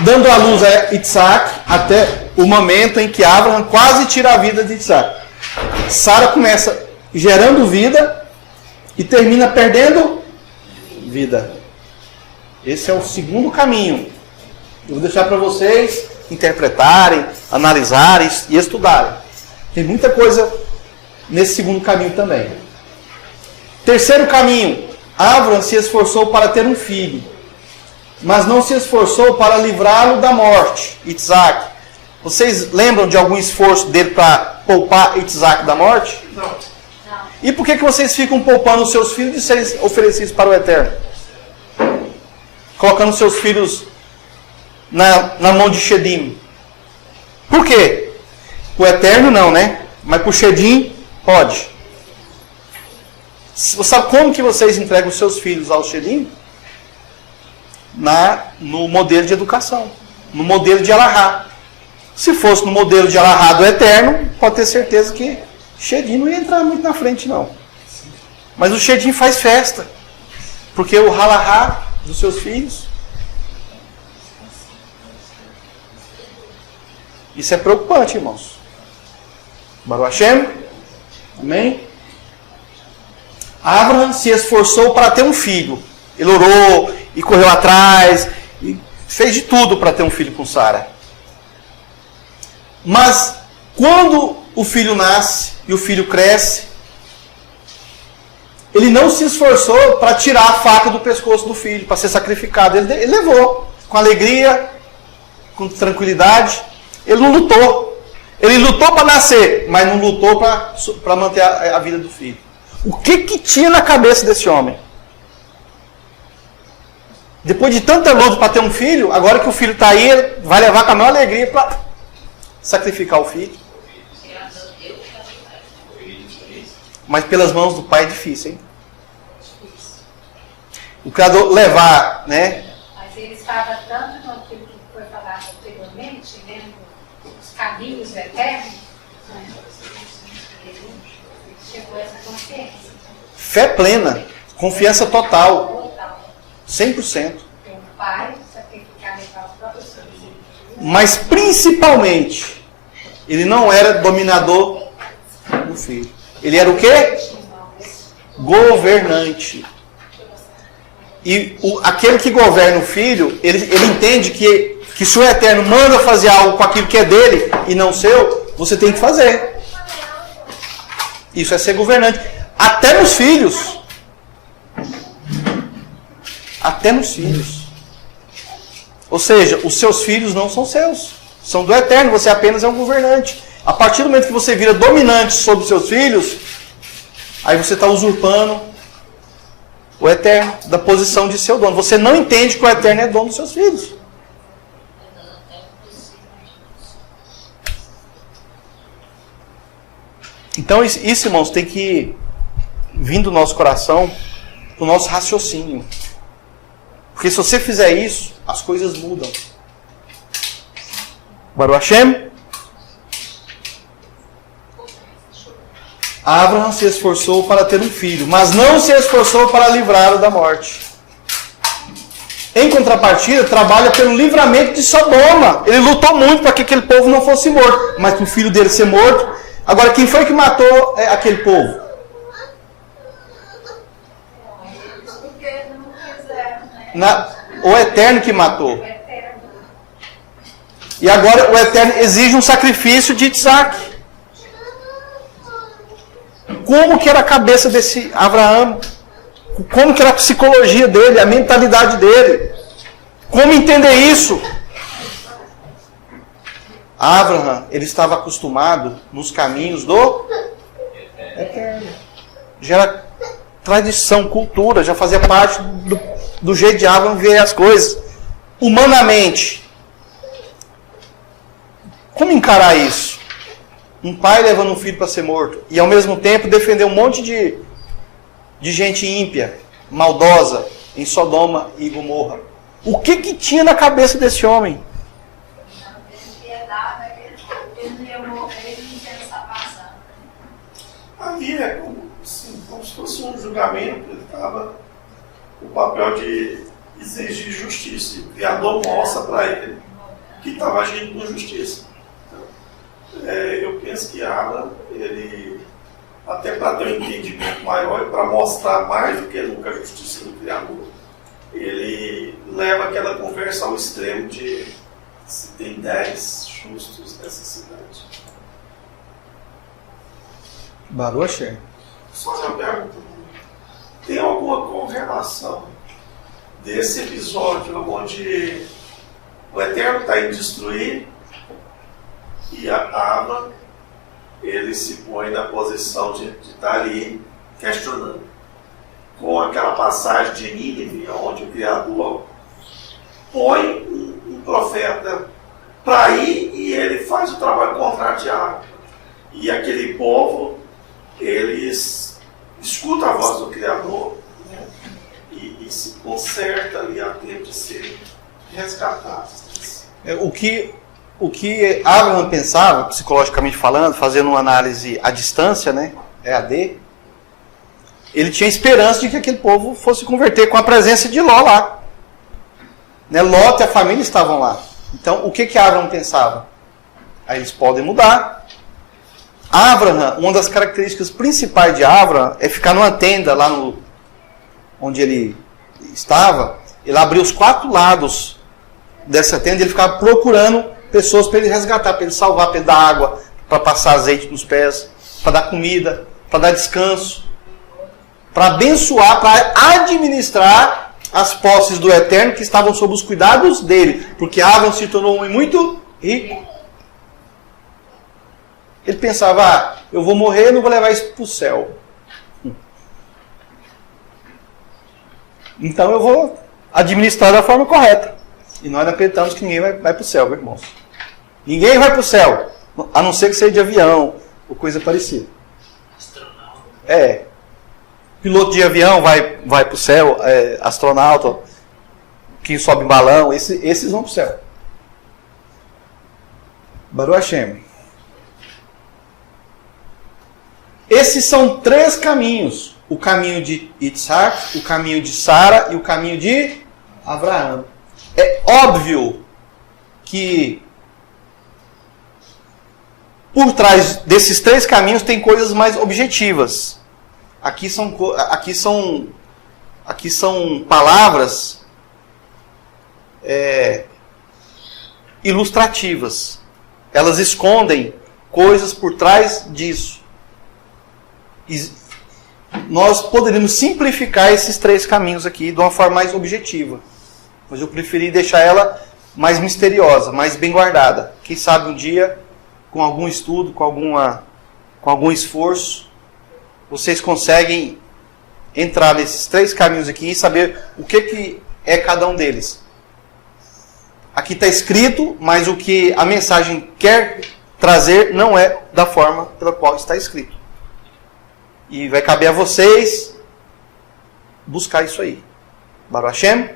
dando a luz a Isaac até o momento em que Abraham quase tira a vida de Isaac. Sara começa gerando vida e termina perdendo vida. Esse é o segundo caminho. Eu vou deixar para vocês interpretarem, analisarem e estudarem. Tem muita coisa nesse segundo caminho também. Terceiro caminho. Abraham se esforçou para ter um filho, mas não se esforçou para livrá-lo da morte, Isaac. Vocês lembram de algum esforço dele para poupar Isaac da morte? Não. Não. E por que vocês ficam poupando os seus filhos de serem oferecidos para o Eterno? Colocando seus filhos na mão de Shedim. Por quê? O Eterno não, né? Mas para o Shedim, pode. Você sabe como que vocês entregam os seus filhos ao Shedim? No modelo de educação. No modelo de Alahá. Se fosse no modelo de Alahá do Eterno, pode ter certeza que Shedim não ia entrar muito na frente, não. Mas o Shedim faz festa. Porque o Alahá dos seus filhos. Isso é preocupante, irmãos. Baruch Hashem. Amém? Abraham se esforçou para ter um filho. Ele orou e correu atrás. E fez de tudo para ter um filho com Sara. Mas quando o filho nasce e o filho cresce, ele não se esforçou para tirar a faca do pescoço do filho, para ser sacrificado. Ele levou com alegria, com tranquilidade. Ele não lutou. Ele lutou para nascer, mas não lutou para manter a vida do filho. O que tinha na cabeça desse homem? Depois de tanta luta para ter um filho, agora que o filho está aí, ele vai levar com a maior alegria para sacrificar o filho. Mas pelas mãos do pai é difícil, hein? O Criador levar, né? Mas ele estava tanto naquilo que foi falado anteriormente, vendo os caminhos eternos, né? Ele chegou a essa consciência. Fé plena, confiança total, Total. 100%. Tem um pai sacrificar levar os próprios filhos. Mas principalmente, ele não era dominador do filho. Ele era o quê? Governante. E aquele que governa o filho, ele entende que se o Eterno manda fazer algo com aquilo que é dele e não seu, você tem que fazer. Isso é ser governante. Até nos filhos. Até nos filhos. Ou seja, os seus filhos não são seus. São do Eterno, você apenas é um governante. A partir do momento que você vira dominante sobre os seus filhos, aí você está usurpando o Eterno da posição de seu dono. Você não entende que o Eterno é dono dos seus filhos. Então isso, irmãos, tem que vir do nosso coração, do nosso raciocínio. Porque se você fizer isso, as coisas mudam. Baruch Hashem. Abraham se esforçou para ter um filho, mas não se esforçou para livrá-lo da morte. Em contrapartida, trabalha pelo livramento de Sodoma. Ele lutou muito para que aquele povo não fosse morto, mas para o filho dele ser morto. Agora, quem foi que matou aquele povo? Porque não quiseram, né? O Eterno que matou. E agora o Eterno exige um sacrifício de Isaac. Como que era a cabeça desse Abraão? Como que era a psicologia dele, a mentalidade dele? Como entender isso? Abraham, ele estava acostumado nos caminhos do Eterno. Já era tradição, cultura, já fazia parte do jeito de Abraham ver as coisas. Humanamente, como encarar isso? Um pai levando um filho para ser morto e ao mesmo tempo defender um monte de gente ímpia, maldosa, em Sodoma e Gomorra. O que tinha na cabeça desse homem? Ele não ia morrer, ele não ia estar passando. Ali é como se fosse um julgamento, ele estava o papel de exigir justiça. E o Criador mostra para ele que estava agindo com justiça. Então, eu penso que Abraham, ele, até para ter um entendimento maior e para mostrar mais do que nunca a justiça do Criador, ele leva aquela conversa ao extremo de se tem 10 justos nessa cidade. Baruch Hashem. Só uma pergunta. Tem alguma correlação desse episódio onde o Eterno está em destruir E Avram, ele se põe na posição de estar ali questionando. Com aquela passagem de Nínive, onde o Criador põe um profeta para ir e ele faz o trabalho contrário de Avram. E aquele povo, eles escutam a voz do Criador, né? e se conserta ali a tempo de serem resgatados. O que Abraham pensava, psicologicamente falando, fazendo uma análise à distância, né, EAD, ele tinha esperança de que aquele povo fosse converter com a presença de Ló lá. Né, Lot e a família estavam lá. Então, o que Abraham pensava? Aí eles podem mudar. Abraham, uma das características principais de Abraham é ficar numa tenda lá onde ele estava. Ele abriu os 4 lados dessa tenda e ele ficava procurando pessoas para ele resgatar, para ele salvar, para ele dar água, para passar azeite nos pés, para dar comida, para dar descanso, para abençoar, para administrar as posses do Eterno que estavam sob os cuidados dele, porque Abraham se tornou um homem muito rico. Ele pensava, eu vou morrer, não vou levar isso para o céu. Então eu vou administrar da forma correta. E nós não acreditamos que ninguém vai para o céu, meus irmãos. Ninguém vai para o céu, a não ser que seja de avião ou coisa parecida. Piloto de avião vai para o céu, astronauta, quem sobe balão, esses vão para o céu. Baruch Hashem. Esses são 3 caminhos. O caminho de Isaac, o caminho de Sara e o caminho de Abraão. É óbvio que por trás desses 3 caminhos tem coisas mais objetivas. Aqui são palavras ilustrativas. Elas escondem coisas por trás disso. Nós poderíamos simplificar esses 3 caminhos aqui de uma forma mais objetiva. Mas eu preferi deixar ela mais misteriosa, mais bem guardada. Quem sabe um dia, com algum estudo, com algum esforço, vocês conseguem entrar nesses 3 caminhos aqui e saber o que é cada um deles. Aqui está escrito, mas o que a mensagem quer trazer não é da forma pela qual está escrito. E vai caber a vocês buscar isso aí. Baruch Hashem.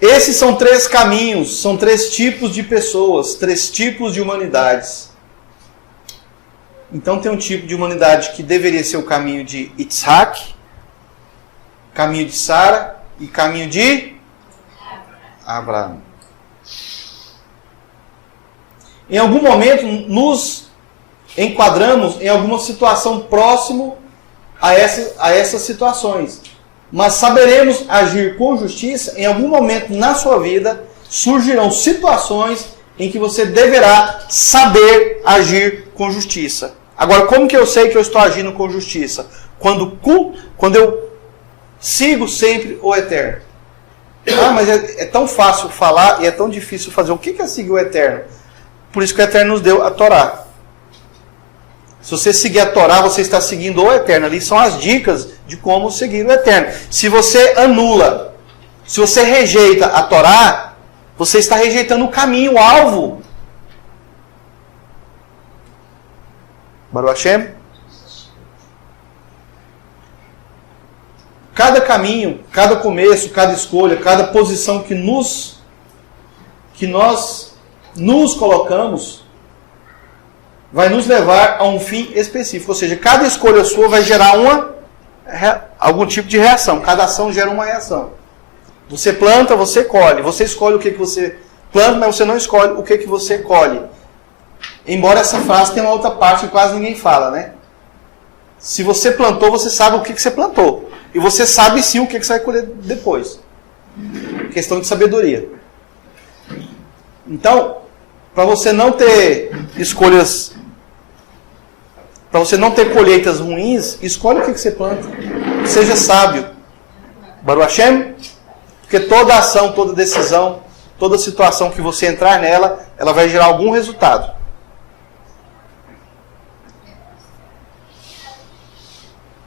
Esses são 3 caminhos, são 3 tipos de pessoas, 3 tipos de humanidades. Então tem um tipo de humanidade que deveria ser o caminho de Isaac, caminho de Sara e caminho de Abraão. Em algum momento nos enquadramos em alguma situação próximo a essas situações. Mas saberemos agir com justiça. Em algum momento na sua vida surgirão situações em que você deverá saber agir com justiça. Agora, como que eu sei que eu estou agindo com justiça? Quando eu sigo sempre o Eterno. Mas é tão fácil falar e é tão difícil fazer. O que é seguir o Eterno? Por isso que o Eterno nos deu a Torá. Se você seguir a Torá, você está seguindo o Eterno. Ali são as dicas de como seguir o Eterno. Se você anula, se você rejeita a Torá, você está rejeitando o caminho, o alvo. Baruch Hashem. Cada caminho, cada começo, cada escolha, cada posição que nós nos colocamos, vai nos levar a um fim específico. Ou seja, cada escolha sua vai gerar algum tipo de reação. Cada ação gera uma reação. Você planta, você colhe. Você escolhe o que você planta, mas você não escolhe o que você colhe. Embora essa frase tenha uma outra parte que quase ninguém fala, né? Se você plantou, você sabe o que você plantou. E você sabe sim o que você vai colher depois. Questão de sabedoria. Então, para você não ter escolhas, para você não ter colheitas ruins, escolhe o que você planta. Seja sábio. Baruch Hashem. Porque toda ação, toda decisão, toda situação que você entrar nela, ela vai gerar algum resultado.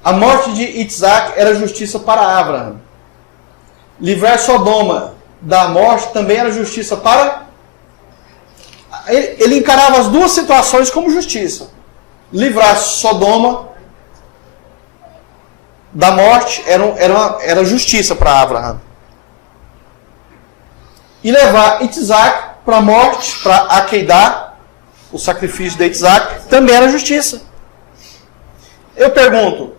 A morte de Isaac era justiça para Abraão. Livrar Sodoma da morte também era justiça para... Ele encarava as duas situações como justiça. Livrar Sodoma da morte era justiça para Abraão. E levar Isaac para a morte, para aqueidar o sacrifício de Isaac, também era justiça. Eu pergunto,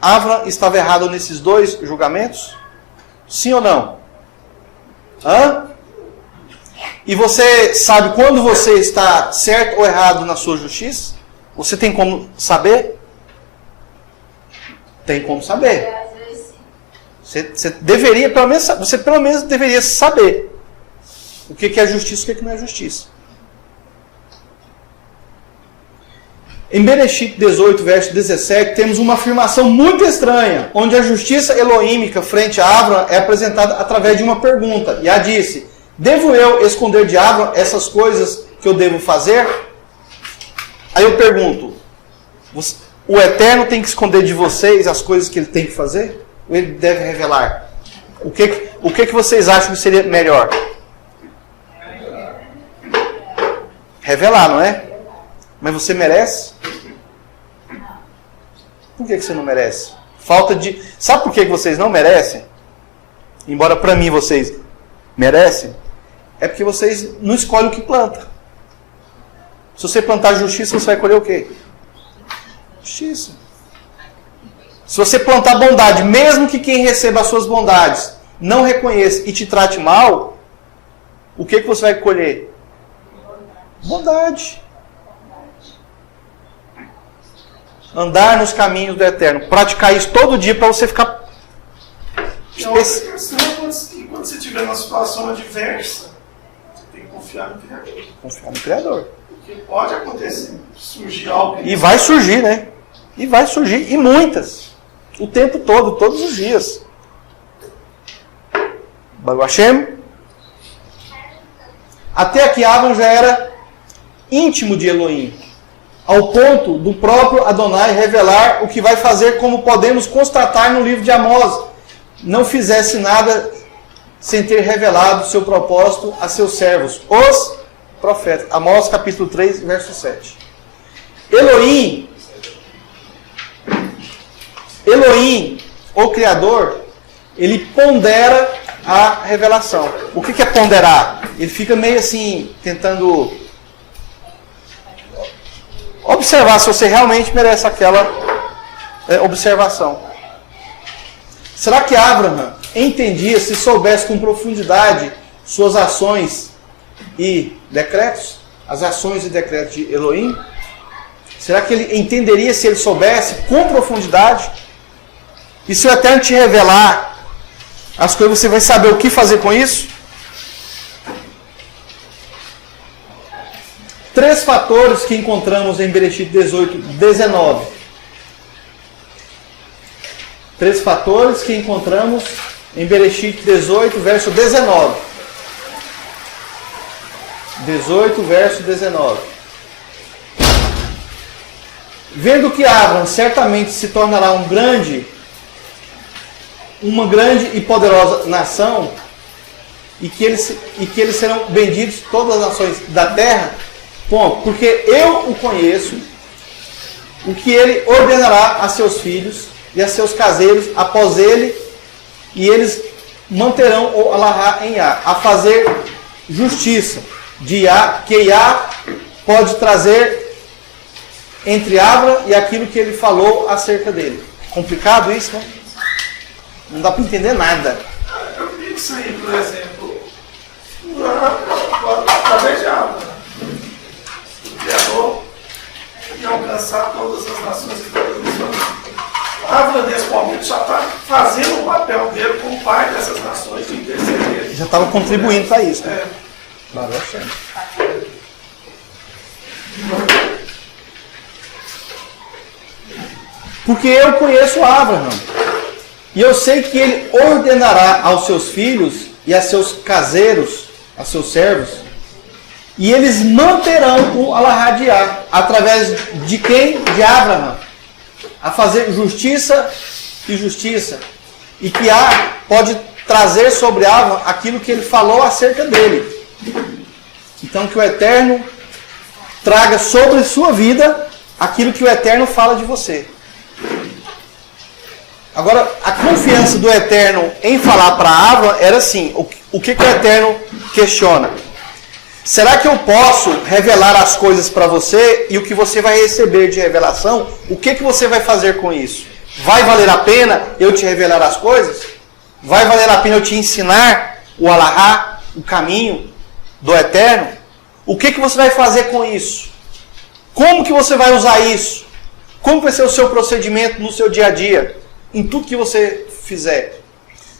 Abraão estava errado nesses dois julgamentos? Sim ou não? Hã? E você sabe quando você está certo ou errado na sua justiça? Você tem como saber? Tem como saber. Às vezes sim. Você deveria, você pelo menos deveria saber o que é justiça e o que não é justiça. Em Bereshit 18, verso 17, temos uma afirmação muito estranha, onde a justiça elohímica frente a Abraão é apresentada através de uma pergunta. E a disse, devo eu esconder de Abraão essas coisas que eu devo fazer? Aí eu pergunto, o Eterno tem que esconder de vocês as coisas que ele tem que fazer? Ou ele deve revelar? O que vocês acham que seria melhor? Revelar, não é? Mas você merece? Por que você não merece? Falta de... Sabe por que vocês não merecem? Embora para mim vocês merecem. É porque vocês não escolhem o que planta. Se você plantar justiça, você vai colher o quê? Justiça. Se você plantar bondade, mesmo que quem receba as suas bondades não reconheça e te trate mal, o que você vai colher? Bondade. Andar nos caminhos do Eterno. Praticar isso todo dia para você ficar... E a outra questão é quando você estiver numa situação adversa, você tem que confiar no Criador. Confiar no Criador. Porque pode acontecer, surgir algo... E vai surgir, né? E vai surgir. E muitas. O tempo todo, todos os dias. Baruch Hashem. Até aqui Abraão já era íntimo de Elohim. Ao ponto do próprio Adonai revelar o que vai fazer, como podemos constatar no livro de Amós. Não fizesse nada sem ter revelado seu propósito a seus servos, os profetas. Amós capítulo 3, verso 7. Elohim, o Criador, ele pondera a revelação. O que é ponderar? Ele fica meio assim, tentando observar se você realmente merece aquela observação. Será que Abraão entendia, se soubesse com profundidade, suas ações e decretos? As ações e decretos de Elohim? Será que ele entenderia se ele soubesse com profundidade? E se o Eterno te revelar as coisas, você vai saber o que fazer com isso? 3 fatores que encontramos em Bereshit 18, 19. 3 fatores que encontramos em Bereshit 18, verso 19. 18, verso 19. Vendo que Abraão certamente se tornará uma grande e poderosa nação, e que eles serão benditos todas as nações da terra, ponto, porque eu o conheço, o que ele ordenará a seus filhos e a seus caseiros após ele, e eles manterão o alahá em Yah, a fazer justiça de Yah, que Yah pode trazer entre Abraão e aquilo que ele falou acerca dele. Complicado isso, né? Não dá para entender nada. Eu vi isso aí, por exemplo, através de Abraão. O Criador ia alcançar todas as nações e todas as nações. Abraão, nesse momento, já está fazendo o papel dele como pai dessas nações e interceder. Já estava contribuindo para isso, né? Porque eu conheço Abraão. E eu sei que ele ordenará aos seus filhos e a seus caseiros, a seus servos, e eles manterão o Alahadiá, através de quem? De Abraham, a fazer justiça e justiça. E que pode trazer sobre Abraham aquilo que ele falou acerca dele. Então que o Eterno traga sobre sua vida aquilo que o Eterno fala de você. Agora, a confiança do Eterno em falar para Abraham era assim: o que o Eterno questiona? Será que eu posso revelar as coisas para você e o que você vai receber de revelação, o que você vai fazer com isso? Vai valer a pena eu te revelar as coisas? Vai valer a pena eu te ensinar o Alahá, o caminho do Eterno? O que você vai fazer com isso? Como que você vai usar isso? Como vai ser o seu procedimento no seu dia a dia? Em tudo que você fizer.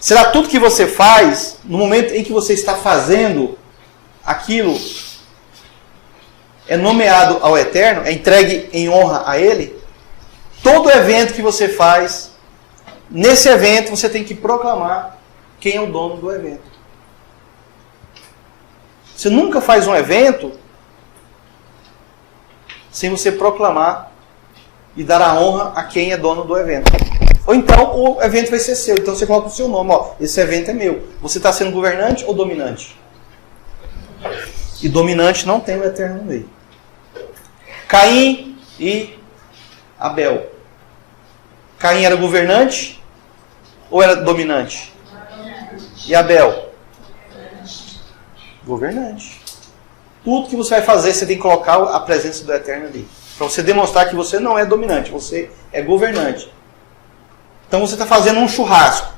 Será tudo que você faz, no momento em que você está fazendo aquilo, é nomeado ao Eterno, é entregue em honra a Ele? Todo evento que você faz, nesse evento você tem que proclamar quem é o dono do evento. Você nunca faz um evento sem você proclamar e dar a honra a quem é dono do evento. Ou então o evento vai ser seu. Então você coloca o seu nome. Ó, esse evento é meu. Você está sendo governante ou dominante? E dominante não tem o Eterno no meio. Caim e Abel. Caim era governante ou era dominante? E Abel? Governante. Tudo que você vai fazer, você tem que colocar a presença do Eterno ali. Para você demonstrar que você não é dominante, você é governante. Então você está fazendo um churrasco.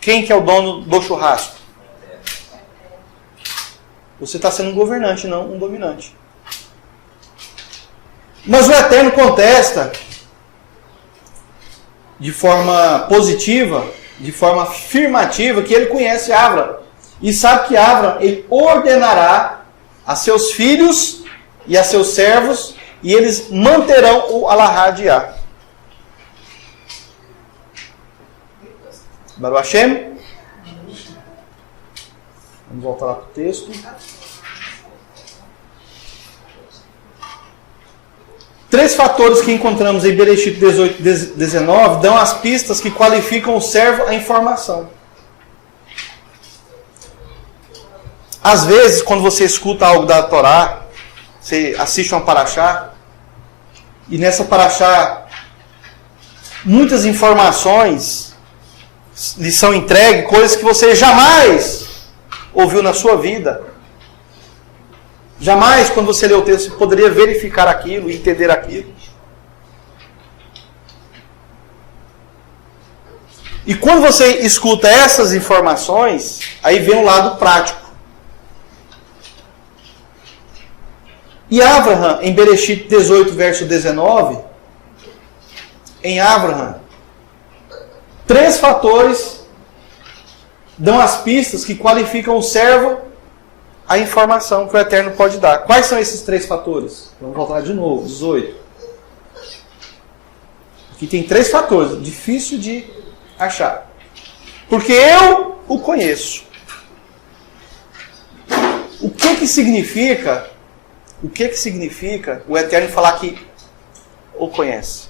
Quem que é o dono do churrasco? Você está sendo um governante, não um dominante. Mas o Eterno contesta de forma positiva, de forma afirmativa, que ele conhece Abraham. E sabe que Abraham, ele ordenará a seus filhos e a seus servos, e eles manterão o Alahadiá. Baruch Hashem. Vamos voltar lá para o texto. Três fatores que encontramos em Bereshit 18 e 19 dão as pistas que qualificam o servo à informação. Às vezes, quando você escuta algo da Torá, você assiste uma paraxá, e nessa paraxá muitas informações lhe são entregues, coisas que você jamais ouviu na sua vida. Jamais, quando você lê o texto, você poderia verificar aquilo e entender aquilo. E quando você escuta essas informações, aí vem o lado prático. E Abraham, em Bereshit 18, verso 19, em Abraham, três fatores dão as pistas que qualificam o servo à informação que o Eterno pode dar. Quais são esses três fatores? Vamos voltar de novo, 18. Aqui tem três fatores, difícil de achar. Porque eu o conheço. O que significa o Eterno falar que o conhece?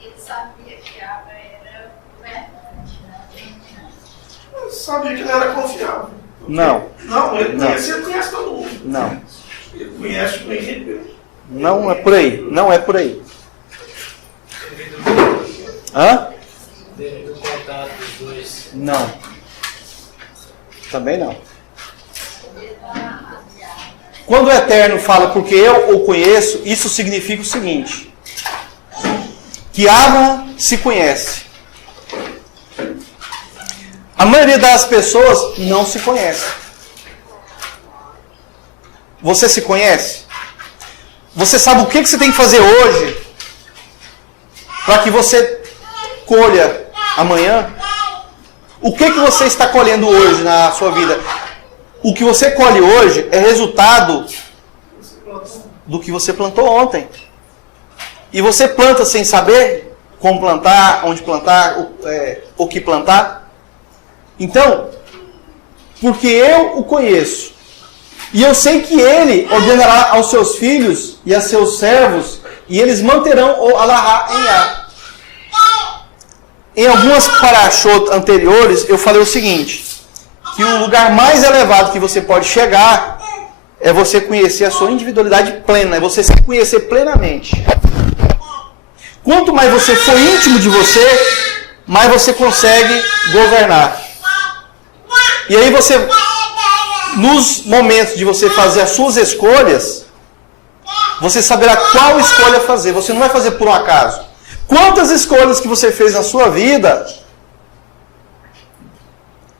Ele sabia que Abraham era governante, né? Eu sabia que ele era confiável. Não. Não, ele Não. conhece todo mundo. Não. Ele conhece o Henrique. Não é por aí. Não é por aí. Hã? Devido ao contato dos dois. Não. Também não. Quando o Eterno fala porque eu o conheço, isso significa o seguinte: que Abraham se conhece. A maioria das pessoas não se conhece. Você se conhece? Você sabe o que você tem que fazer hoje para que você colha amanhã? O que você está colhendo hoje na sua vida? O que você colhe hoje é resultado do que você plantou ontem. E você planta sem saber como plantar, onde plantar, o que plantar. Então, porque eu o conheço, e eu sei que ele ordenará aos seus filhos e a seus servos, e eles manterão o alahá em ar. Em algumas parashot anteriores, eu falei o seguinte, que o lugar mais elevado que você pode chegar é você conhecer a sua individualidade plena, é você se conhecer plenamente. Quanto mais você for íntimo de você, mais você consegue governar. E aí você, nos momentos de você fazer as suas escolhas, você saberá qual escolha fazer. Você não vai fazer por um acaso. Quantas escolhas que você fez na sua vida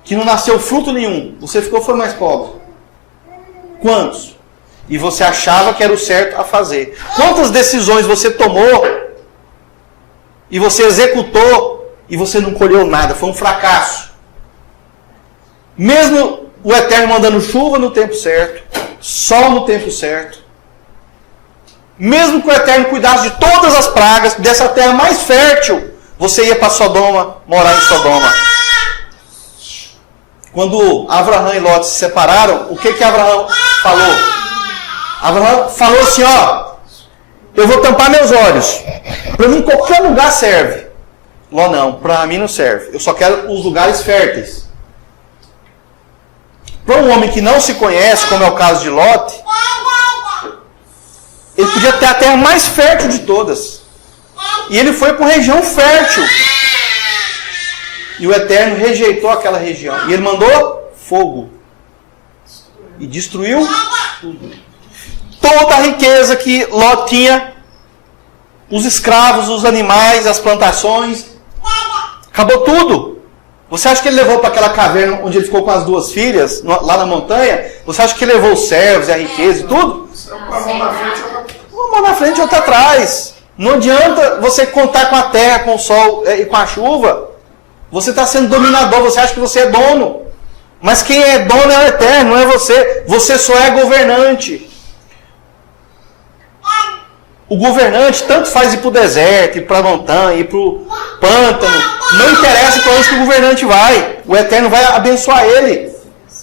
que não nasceu fruto nenhum? Você foi mais pobre. Quantos? E você achava que era o certo a fazer. Quantas decisões você tomou e você executou e você não colheu nada? Foi um fracasso. Mesmo o Eterno mandando chuva no tempo certo, sol no tempo certo, mesmo que o Eterno cuidasse de todas as pragas, dessa terra mais fértil, você ia para Sodoma, morar em Sodoma. Quando Abraão e Lot se separaram, o que Abraão falou? Abraão falou assim, ó, eu vou tampar meus olhos. Para mim qualquer lugar serve. Ló não, para mim não serve. Eu só quero os lugares férteis. Para um homem que não se conhece, como é o caso de Lot, ele podia ter a terra mais fértil de todas. E ele foi para uma região fértil. E o Eterno rejeitou aquela região. E ele mandou fogo. E destruiu tudo. Toda a riqueza que Lot tinha, os escravos, os animais, as plantações, acabou tudo. Você acha que ele levou para aquela caverna onde ele ficou com as duas filhas, lá na montanha? Você acha que ele levou os servos e a riqueza e tudo? Uma mão na frente, Uma mão na frente e outra atrás. Não adianta você contar com a terra, com o sol e com a chuva. Você está sendo dominador, você acha que você é dono. Mas quem é dono é o Eterno, não é você. Você só é governante. O governante tanto faz ir para o deserto, ir para a montanha, ir para o pântano. Não interessa para onde que o governante vai. O Eterno vai abençoar ele.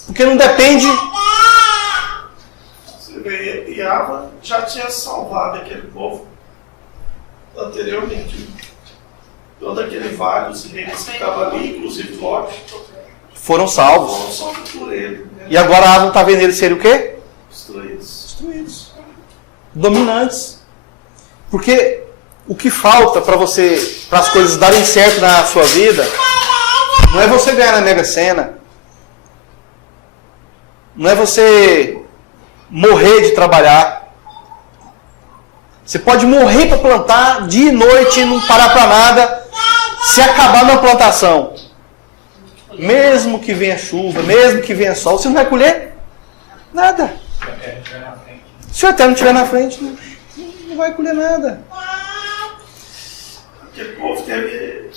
Porque não depende... você vê, Yahvé já tinha salvado aquele povo anteriormente. Todo aquele vale, os reis que estavam ali, inclusive Lot, Foram salvos. foram salvos por ele. Né? E agora Aaron está vendo eles serem o quê? Destruídos. Destruídos. Dominantes. Porque o que falta para as coisas darem certo na sua vida, não é você ganhar na Mega Sena. Não é você morrer de trabalhar. Você pode morrer para plantar dia e noite e não parar para nada, se acabar na plantação. Mesmo que venha chuva, mesmo que venha sol, você não vai colher nada. Se o Eterno estiver na frente, não vai colher nada. Aquele povo teve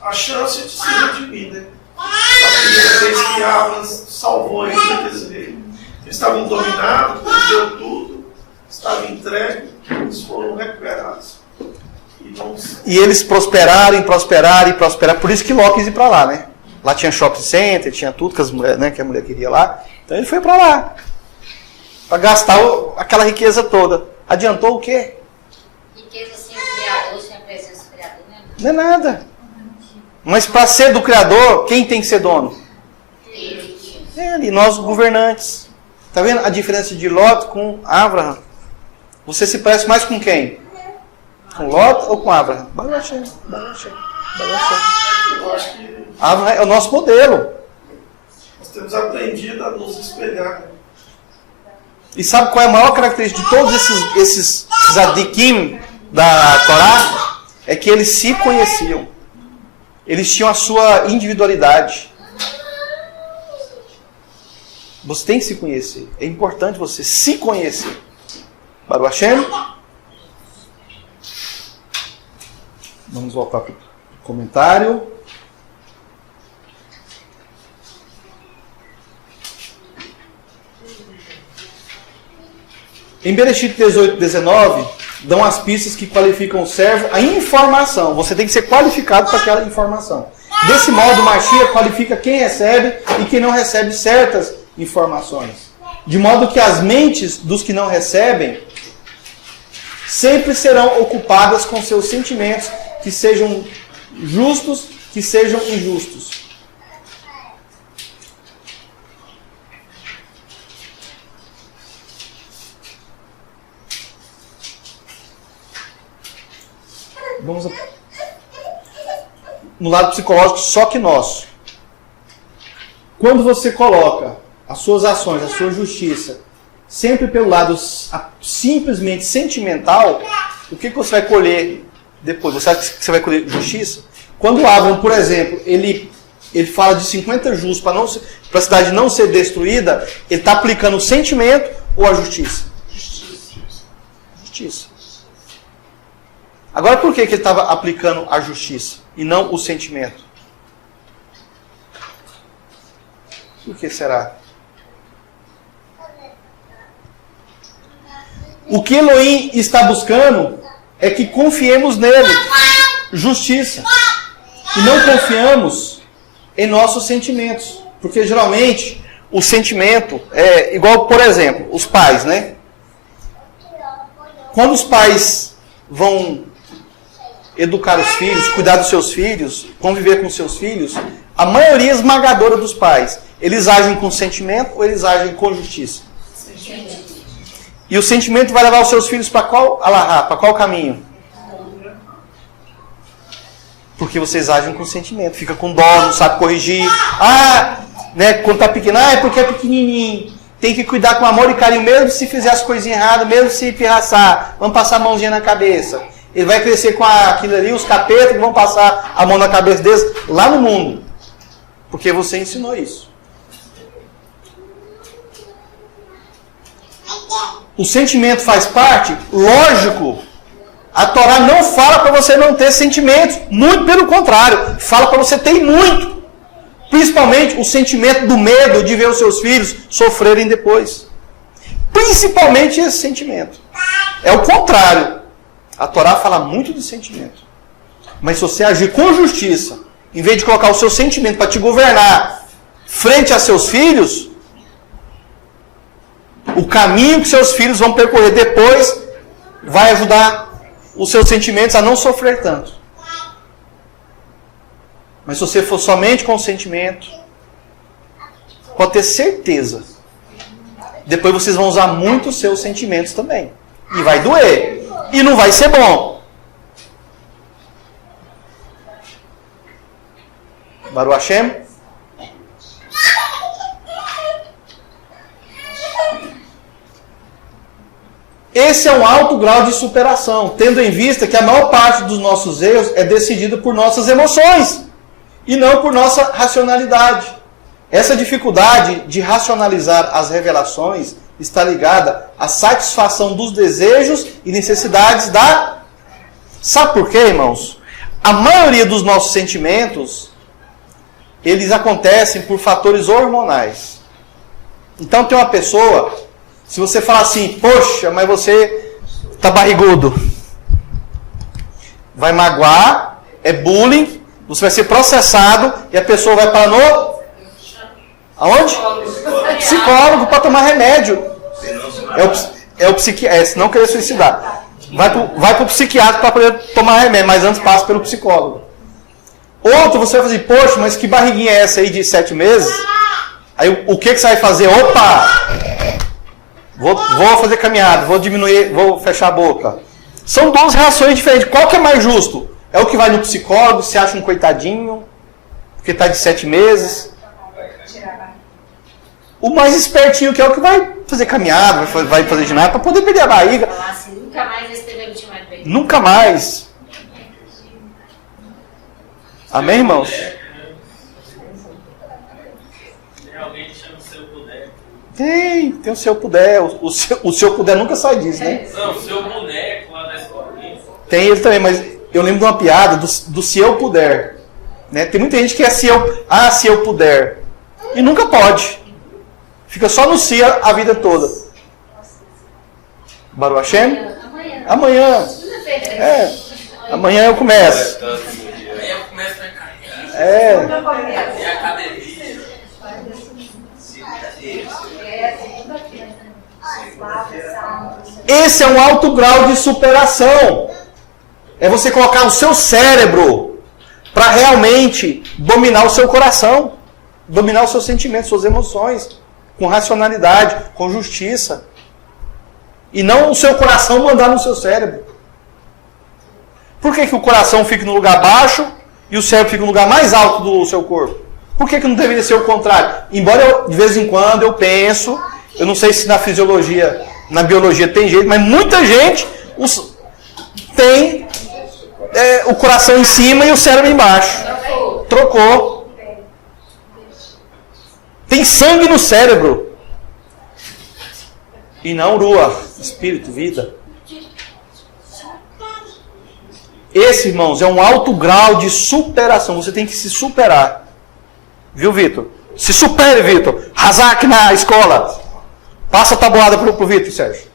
a chance de se redimir, né? A primeira vez que Yahvé salvou eles daqueles reis. Eles estavam dominados, perdeu tudo, estavam entregues, eles foram recuperados. E eles prosperaram. Por isso que Ló quis ir para lá, né? Lá tinha shopping center, tinha tudo que, que a mulher queria lá. Então ele foi para lá. Para gastar aquela riqueza toda. Adiantou o quê? Riqueza sem o Criador, sem a presença do Criador, né? Não é nada. Mas para ser do Criador, quem tem que ser dono? Ele, nós governantes. Está vendo a diferença de Lot com Abraham? Você se parece mais com quem? Com Lot ou com Abraham? Eu acho que Abraham é o nosso modelo. nós temos aprendido a nos espelhar. E sabe qual é a maior característica de todos esses tzadikim da Torá? É que eles se conheciam. Eles tinham a sua individualidade. Você tem que se conhecer. É importante você se conhecer. Baruch Hashem. Vamos voltar para o comentário. Em Bereshit 18, 19, dão as pistas que qualificam o servo a informação. Você tem que ser qualificado para aquela informação. Desse modo, Mashiach qualifica quem recebe e quem não recebe certas informações. De modo que as mentes dos que não recebem sempre serão ocupadas com seus sentimentos, que sejam justos, que sejam injustos. Vamos no lado psicológico, só que nosso. Quando você coloca as suas ações, a sua justiça, sempre pelo lado simplesmente sentimental, o que você vai colher depois? Você acha que você vai colher justiça? Quando o Abraham, por exemplo, ele fala de 50 justos para a cidade não ser destruída, ele está aplicando o sentimento ou a justiça? Justiça. Agora, por que ele estava aplicando a justiça e não o sentimento? Por que será? O que Elohim está buscando é que confiemos nele, justiça, e não confiamos em nossos sentimentos. Porque geralmente o sentimento é igual, por exemplo, os pais, né? Quando os pais vão educar os filhos, cuidar dos seus filhos, conviver com seus filhos, a maioria esmagadora dos pais, eles agem com sentimento ou eles agem com justiça? E o sentimento vai levar os seus filhos para qual alahá, para qual caminho? Porque vocês agem com sentimento, fica com dó, não sabe corrigir. Né, quando está pequeno, é porque é pequenininho. Tem que cuidar com amor e carinho, mesmo se fizer as coisinhas erradas, mesmo se pirraçar. Vamos passar a mãozinha na cabeça. Ele vai crescer com aquilo ali, os capetas que vão passar a mão na cabeça deles lá no mundo. Porque você ensinou isso. O sentimento faz parte? Lógico. A Torá não fala para você não ter sentimentos. Muito pelo contrário. Fala para você ter muito. Principalmente o sentimento do medo de ver os seus filhos sofrerem depois. Principalmente esse sentimento. É o contrário. A Torá fala muito de sentimento. Mas se você agir com justiça, em vez de colocar o seu sentimento para te governar frente a seus filhos, o caminho que seus filhos vão percorrer depois vai ajudar os seus sentimentos a não sofrer tanto. Mas se você for somente com o sentimento, pode ter certeza, depois vocês vão usar muito os seus sentimentos também. E vai doer. E não vai ser bom. Baruch Hashem. Esse é um alto grau de superação, tendo em vista que a maior parte dos nossos erros é decidida por nossas emoções e não por nossa racionalidade. Essa dificuldade de racionalizar as revelações está ligada à satisfação dos desejos e necessidades da... Sabe por quê, irmãos? A maioria dos nossos sentimentos, eles acontecem por fatores hormonais. Então tem uma pessoa, se você falar assim, poxa, mas você tá barrigudo, vai magoar, é bullying, você vai ser processado e a pessoa vai para no... Aonde? Psicólogo para tomar remédio. É o psiquiatra, se não querer suicidar. Vai para o psiquiatra para poder tomar remédio, mas antes passa pelo psicólogo. Outro, você vai fazer, poxa, mas que barriguinha é essa aí de 7 meses? Aí o que você vai fazer? Opa! Vou fazer caminhada, vou diminuir, vou fechar a boca. São duas reações diferentes. Qual que é mais justo? É o que vai no psicólogo, se acha um coitadinho, porque está de 7 meses. O mais espertinho que é o que vai fazer caminhada, vai fazer ginástica para poder perder a barriga. Falar assim, nunca mais esteve ultimado bem. Nunca mais. Amém, irmãos? Realmente chama o seu poder. Tem o seu puder. O seu puder nunca sai disso, né? Não, o seu boneco lá da escola. Tem ele também, mas eu lembro de uma piada do se eu puder. Né? Tem muita gente que é se eu puder. E nunca pode. Fica só no si a vida toda. Baruch Hashem? Amanhã. Amanhã eu começo. Aí eu começo a encaminhar. É. E a academia. Esse é um alto grau de superação. É você colocar o seu cérebro para realmente dominar o seu coração, dominar os seus sentimentos, suas emoções, com racionalidade, com justiça. E não o seu coração mandar no seu cérebro. Por que o coração fica no lugar baixo e o cérebro fica no lugar mais alto do seu corpo? Por que não deveria ser o contrário? Embora de vez em quando eu penso, eu não sei se na fisiologia, na biologia tem jeito, mas muita gente tem o coração em cima e o cérebro embaixo. Trocou. Tem sangue no cérebro. E não rua, espírito, vida. Esse, irmãos, é um alto grau de superação. Você tem que se superar. Viu, Vitor? Se supere, Vitor. Razak na escola. Passa a tabuada pro Vitor, Sérgio.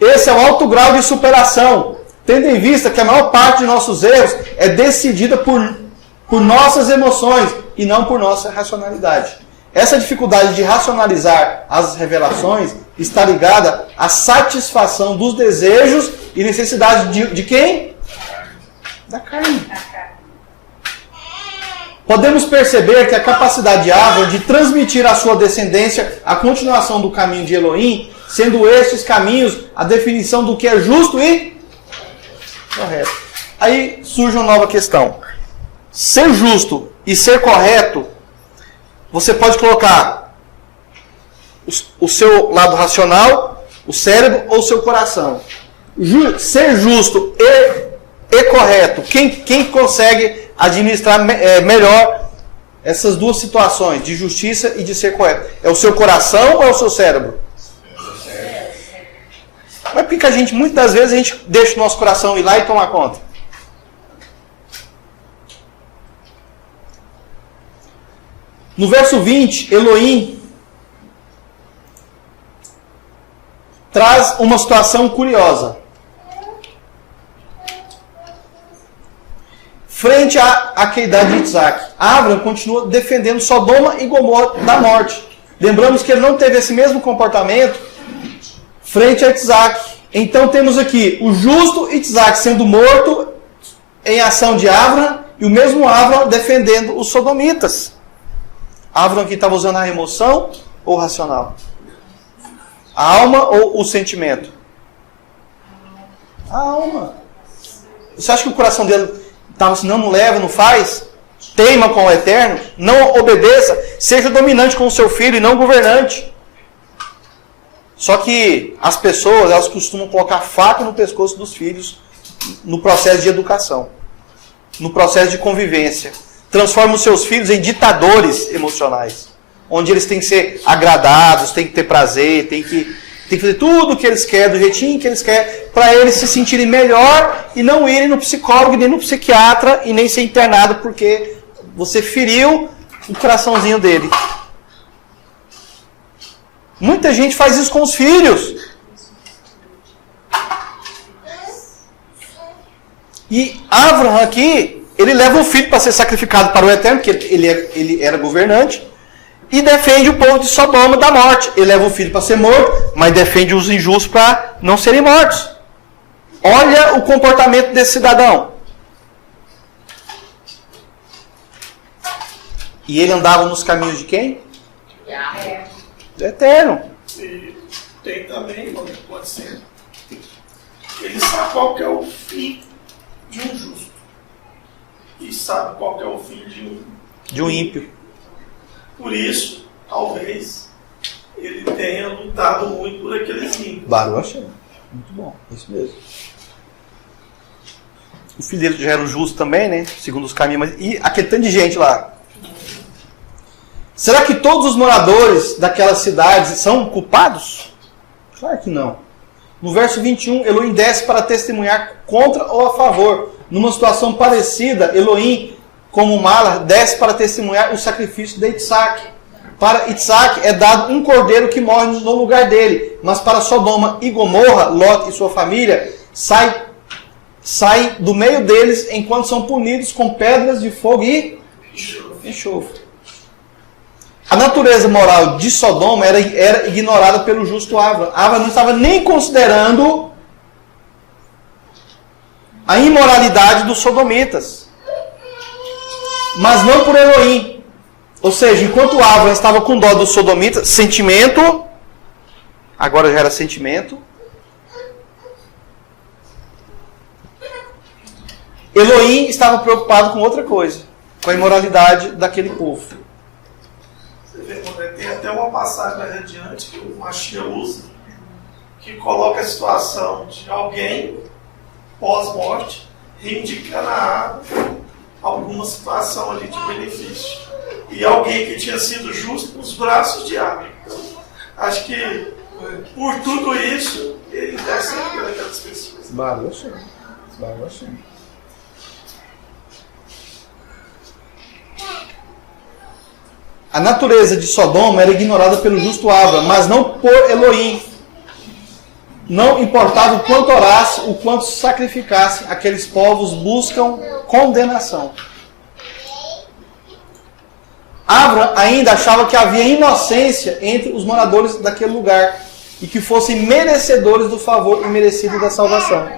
Esse é um alto grau de superação. Tendo em vista que a maior parte de nossos erros é decidida por nossas emoções e não por nossa racionalidade. Essa dificuldade de racionalizar as revelações está ligada à satisfação dos desejos e necessidades de quem? Da carne. Podemos perceber que a capacidade de Avram de transmitir à sua descendência a continuação do caminho de Elohim, sendo estes caminhos a definição do que é justo e correto. Aí surge uma nova questão. Ser justo e ser correto, você pode colocar o seu lado racional, o cérebro ou o seu coração. Ser justo e correto, quem consegue administrar melhor essas duas situações, de justiça e de ser correto? É o seu coração ou é o seu cérebro? Mas por que a gente, muitas vezes, a gente deixa o nosso coração ir lá e tomar conta? No verso 20, Elohim traz uma situação curiosa. Frente à queidade de Isaac, Avram continua defendendo Sodoma e Gomorra da morte. Lembramos que ele não teve esse mesmo comportamento frente a Isaac. Então temos aqui o justo Isaac sendo morto em ação de Avram e o mesmo Avram defendendo os sodomitas. Avram aqui estava usando a emoção ou o racional? A alma ou o sentimento? A alma. Você acha que o coração dele estava assim, não leva, não faz? Teima com o eterno? Não obedeça? Seja dominante com o seu filho e não governante. Só que as pessoas, elas costumam colocar faca no pescoço dos filhos no processo de educação, no processo de convivência. Transforma os seus filhos em ditadores emocionais, onde eles têm que ser agradados, têm que ter prazer, têm que fazer tudo o que eles querem, do jeitinho que eles querem, para eles se sentirem melhor e não irem no psicólogo, nem no psiquiatra e nem ser internado porque você feriu o coraçãozinho dele. Muita gente faz isso com os filhos. E Avram aqui, ele leva o filho para ser sacrificado para o Eterno, porque ele era governante, e defende o povo de Sodoma da morte. Ele leva o filho para ser morto, mas defende os injustos para não serem mortos. Olha o comportamento desse cidadão. E ele andava nos caminhos de quem? Do Eterno. E tem também, pode ser, ele sabe qual que é o fim de um justo. E sabe qual que é o fim de um ímpio. Por isso, talvez, ele tenha lutado muito por aqueles ímpios. Baruch, muito bom, isso mesmo. O filho dele já era o justo também, né? Segundo os caminhos. E aquele tanto de gente lá. Será que todos os moradores daquelas cidades são culpados? Claro que não. No verso 21, Elohim desce para testemunhar contra ou a favor. Numa situação parecida, Elohim, como Mala, desce para testemunhar o sacrifício de Isaac. Para Isaac é dado um cordeiro que morre no lugar dele. Mas para Sodoma e Gomorra, Lot e sua família, sai sai do meio deles enquanto são punidos com pedras de fogo e enxofre. A natureza moral de Sodoma era ignorada pelo justo Avram. Avram não estava nem considerando a imoralidade dos sodomitas. Mas não por Elohim. Ou seja, enquanto Avram estava com dó dos sodomitas, sentimento, agora já era sentimento, Elohim estava preocupado com outra coisa, com a imoralidade daquele povo. Você vê, tem até uma passagem mais adiante que o Mashiach usa, que coloca a situação de alguém, pós-morte, reivindicando a alguma situação ali de benefício. E alguém que tinha sido justo nos braços de Abra. Então, acho que por tudo isso, ele intercede pelas pessoas. Baruch. A natureza de Sodoma era ignorada pelo justo Avram, mas não por Elohim. Não importava o quanto orasse, o quanto sacrificasse, aqueles povos buscam condenação. Avram ainda achava que havia inocência entre os moradores daquele lugar e que fossem merecedores do favor imerecido da salvação.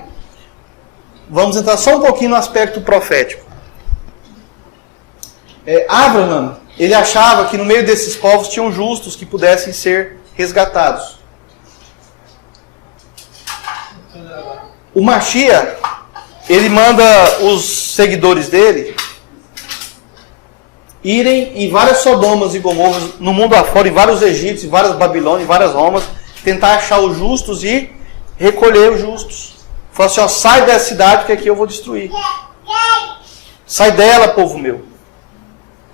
Vamos entrar só um pouquinho no aspecto profético. Abraham, ele achava que no meio desses povos tinham justos que pudessem ser resgatados. O Mashiach, ele manda os seguidores dele irem em várias Sodomas e Gomorras, no mundo afora, em vários Egípcios, em várias Babilônias, em várias Romas, tentar achar os justos e recolher os justos. Fala assim, ó, sai dessa cidade que aqui eu vou destruir. Sai dela, povo meu.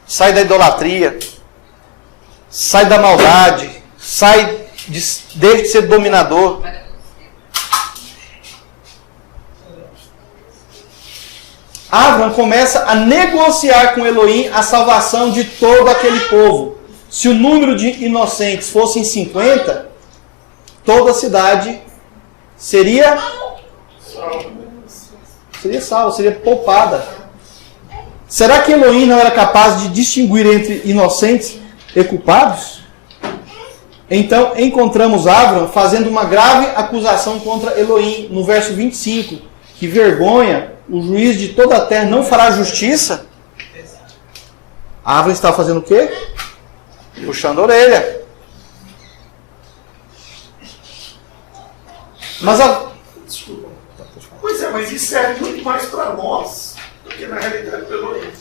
Sai da idolatria. Sai da maldade. Deixe de ser dominador. Avram começa a negociar com Elohim a salvação de todo aquele povo. Se o número de inocentes fossem 50, toda a cidade seria salva, seria poupada. Será que Elohim não era capaz de distinguir entre inocentes e culpados? Então encontramos Avram fazendo uma grave acusação contra Elohim no verso 25. Que vergonha, o juiz de toda a terra não fará justiça? Avram está fazendo o quê? Puxando a orelha. Desculpa. Pois é, mas isso serve muito mais para nós do que na realidade pelo Elohim.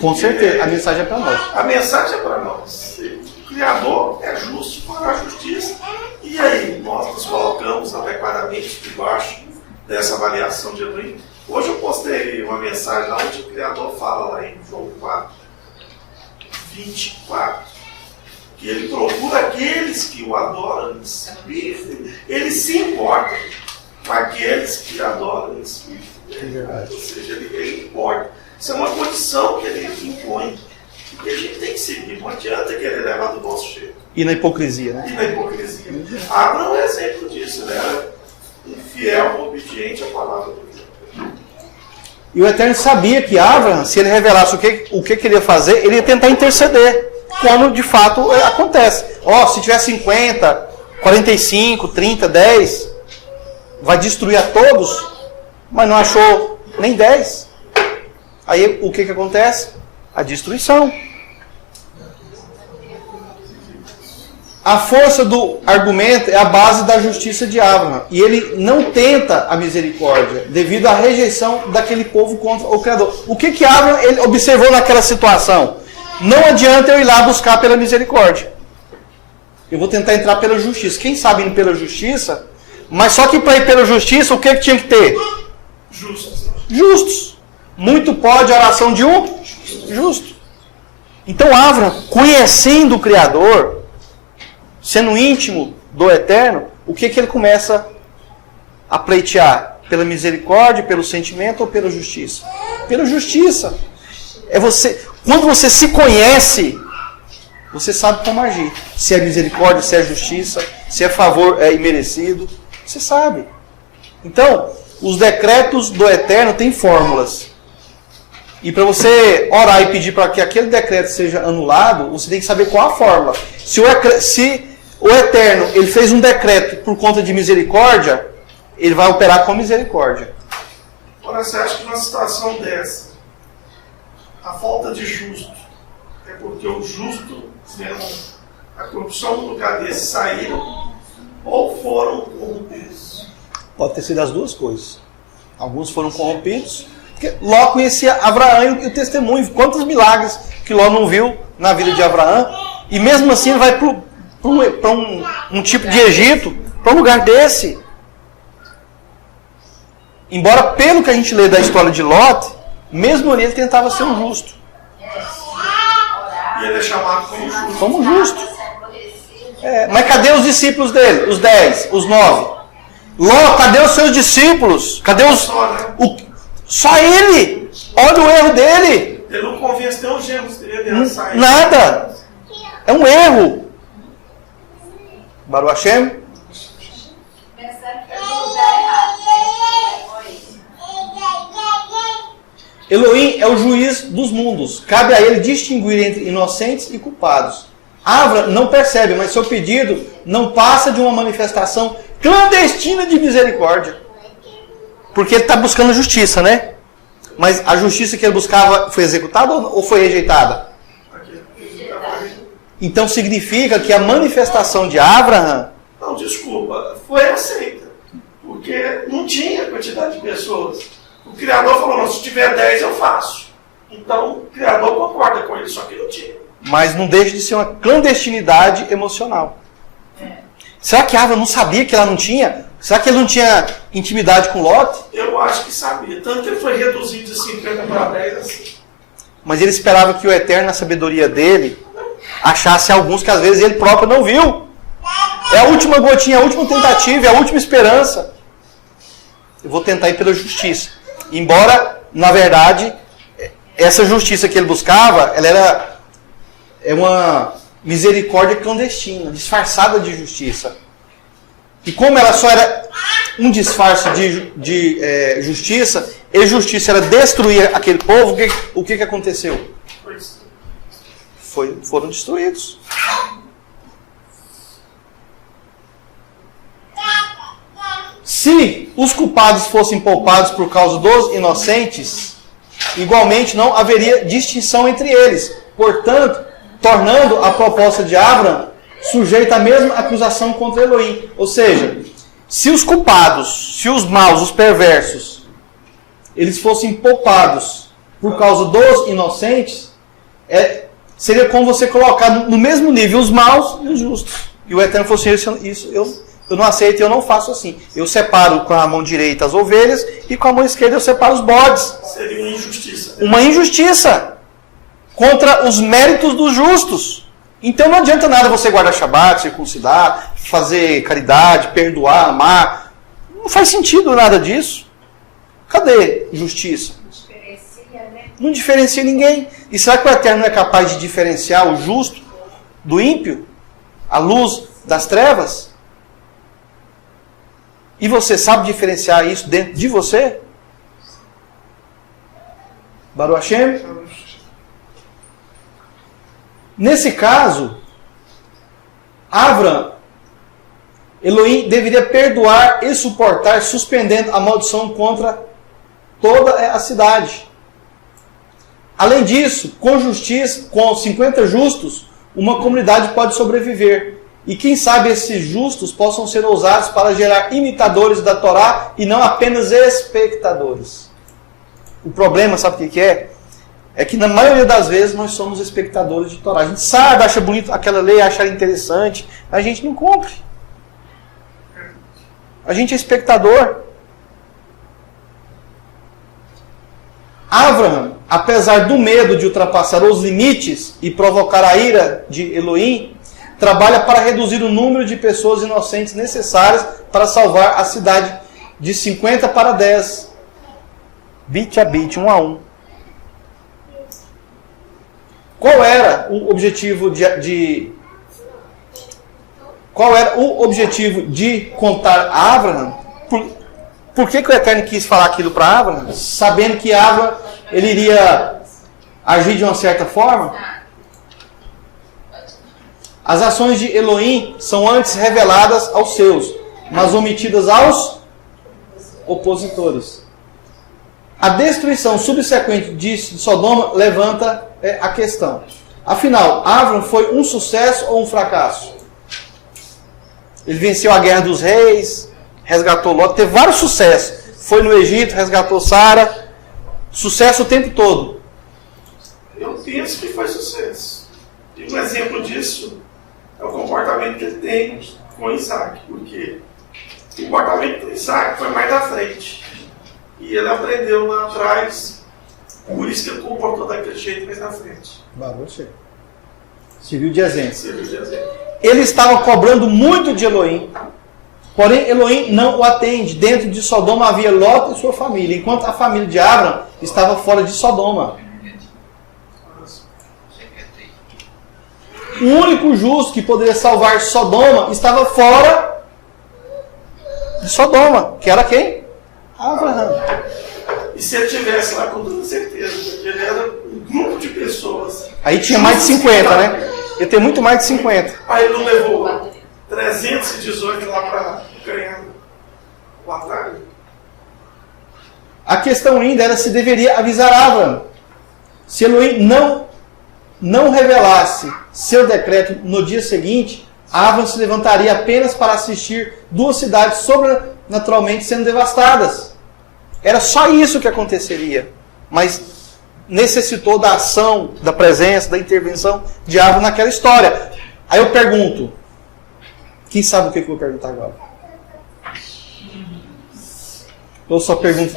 Com certeza, a mensagem é para nós. A mensagem é para nós. O Criador é justo, fará justiça. E aí, nós nos colocamos adequadamente debaixo dessa avaliação de Elohim. Hoje eu postei uma mensagem lá onde o Criador fala lá em João 4, 24, que ele procura aqueles que o adoram em espírito. Ele se importa com aqueles que adoram em espírito. Ou seja, ele importa. Isso é uma condição que ele impõe. E a gente tem que seguir. Não adianta querer levar do nosso jeito. E na hipocrisia, né? E na hipocrisia. Abraão é um exemplo disso, né? Fiel, obediente à palavra do Deus. E o Eterno sabia que Abraham, se ele revelasse o que queria fazer, ele ia tentar interceder. Quando de fato acontece. Se tiver 50, 45, 30, 10, vai destruir a todos, mas não achou nem 10. Aí o que acontece? A destruição. A força do argumento é a base da justiça de Abraham. E ele não tenta a misericórdia devido à rejeição daquele povo contra o Criador. O que Abraham ele observou naquela situação? Não adianta eu ir lá buscar pela misericórdia. Eu vou tentar entrar pela justiça. Quem sabe ir pela justiça? Mas só que para ir pela justiça, o que tinha que ter? Justos. Muito pode a oração de um justo. Então Abraham, conhecendo o Criador, sendo íntimo do Eterno, o que ele começa a pleitear? Pela misericórdia, pelo sentimento ou pela justiça? Pela justiça. Quando você se conhece, você sabe como agir. Se é misericórdia, se é justiça, se é favor imerecido, você sabe. Então, os decretos do Eterno têm fórmulas. E para você orar e pedir para que aquele decreto seja anulado, você tem que saber qual a fórmula. Se o Eterno ele fez um decreto por conta de misericórdia, ele vai operar com misericórdia. Agora, você acha que numa situação dessa, a falta de justo é porque o justo, vendo a corrupção no lugar desse, saíram ou foram corrompidos? Pode ter sido as duas coisas. Alguns foram corrompidos. Porque Ló conhecia Abraão e o testemunho. Quantos milagres que Ló não viu na vida de Abraão. E mesmo assim ele vai para um tipo de Egito, para um lugar desse. Embora, pelo que a gente lê da história de Ló, mesmo ele tentava ser um justo. E ele é chamado como justo. Como justo. Mas cadê os discípulos dele? Os 10, os 9? Ló, cadê os seus discípulos? Cadê os... Só ele! Olha o erro dele! Ele não convenceu os gêmeos dele a sair. Nada! É um erro! Baruch Hashem? Pensando que é lugar errado. Elohim é o juiz dos mundos. Cabe a ele distinguir entre inocentes e culpados. Avra não percebe, mas seu pedido não passa de uma manifestação clandestina de misericórdia. Porque ele está buscando justiça, né? Mas a justiça que ele buscava foi executada ou foi rejeitada? Então significa que a manifestação de Abraham... Não, desculpa, foi aceita. Porque não tinha quantidade de pessoas. O Criador falou, não, se tiver 10 eu faço. Então o Criador concorda com ele, só que não tinha. Mas não deixa de ser uma clandestinidade emocional. Será que Abraham não sabia que ela não tinha? Será que ele não tinha intimidade com Lot? Eu acho que sabia. Tanto que ele foi reduzido de 50 para 10 assim. Mas ele esperava que o Eterno, na sabedoria dele, achasse alguns que às vezes ele próprio não viu. É a última gotinha, a última tentativa, é a última esperança. Eu vou tentar ir pela justiça. Embora, na verdade, essa justiça que ele buscava, ela é uma misericórdia clandestina, disfarçada de justiça. E como ela só era um disfarce de justiça, e justiça era destruir aquele povo, o que aconteceu? Foram destruídos. Se os culpados fossem poupados por causa dos inocentes, igualmente não haveria distinção entre eles. Portanto, tornando a proposta de Abraham sujeita à mesma acusação contra Elohim. Ou seja, se os culpados, se os maus, os perversos, eles fossem poupados por causa dos inocentes, seria como você colocar no mesmo nível os maus e os justos. E o Eterno falou assim, isso eu não aceito e eu não faço assim. Eu separo com a mão direita as ovelhas e com a mão esquerda eu separo os bodes. Seria uma injustiça. Uma injustiça contra os méritos dos justos. Então não adianta nada você guardar Shabat, circuncidar, fazer caridade, perdoar, amar. Não faz sentido nada disso. Cadê justiça? Não diferencia ninguém. E será que o Eterno não é capaz de diferenciar o justo do ímpio? A luz das trevas? E você sabe diferenciar isso dentro de você? Baruch Hashem? Nesse caso, Abraham, Elohim deveria perdoar e suportar, suspendendo a maldição contra toda a cidade. Além disso, com justiça, com 50 justos, uma comunidade pode sobreviver. E quem sabe esses justos possam ser usados para gerar imitadores da Torá e não apenas espectadores. O problema, sabe o que é? É que na maioria das vezes nós somos espectadores de Torá. A gente sabe, acha bonito aquela lei, acha interessante, a gente não cumpre. A gente é espectador. Abraham, apesar do medo de ultrapassar os limites e provocar a ira de Elohim, trabalha para reduzir o número de pessoas inocentes necessárias para salvar a cidade de 50 para 10. Bit a bit, 1 a 1. Qual era o objetivo Qual era o objetivo de contar a Abraham? Por que o Eterno quis falar aquilo para Abraão? Sabendo que Abraão ele iria agir de uma certa forma? As ações de Elohim são antes reveladas aos seus, mas omitidas aos opositores. A destruição subsequente de Sodoma levanta a questão. Afinal, Abraão foi um sucesso ou um fracasso? Ele venceu a guerra dos reis, resgatou Ló, teve vários sucessos. Foi no Egito, resgatou Sara. Sucesso o tempo todo. Eu penso que foi sucesso. E um exemplo disso é o comportamento que ele tem com Isaac. Porque o comportamento do Isaac foi mais na frente. E ele aprendeu lá atrás. Por isso que ele comportou daquele jeito mais na frente. Serviu de exemplo. Serviu de exemplo. Ele estava cobrando muito de Elohim. Porém, Elohim não o atende. Dentro de Sodoma havia Ló e sua família, enquanto a família de Abraão estava fora de Sodoma. O único justo que poderia salvar Sodoma estava fora de Sodoma. Que era quem? Abraão. E se ele estivesse lá, com toda certeza, porque ele era um grupo de pessoas. Aí tinha mais de 50, né? Ele tem muito mais de 50. Aí ele não levou 318 lá para ganhar o atalho. A questão ainda era se deveria avisar Abraão. Se Elohim não revelasse seu decreto no dia seguinte, Abraão se levantaria apenas para assistir duas cidades sobrenaturalmente sendo devastadas. Era só isso que aconteceria. Mas necessitou da ação, da presença, da intervenção de Abraão naquela história. Aí eu pergunto, quem sabe o que eu vou perguntar agora? Eu só pergunto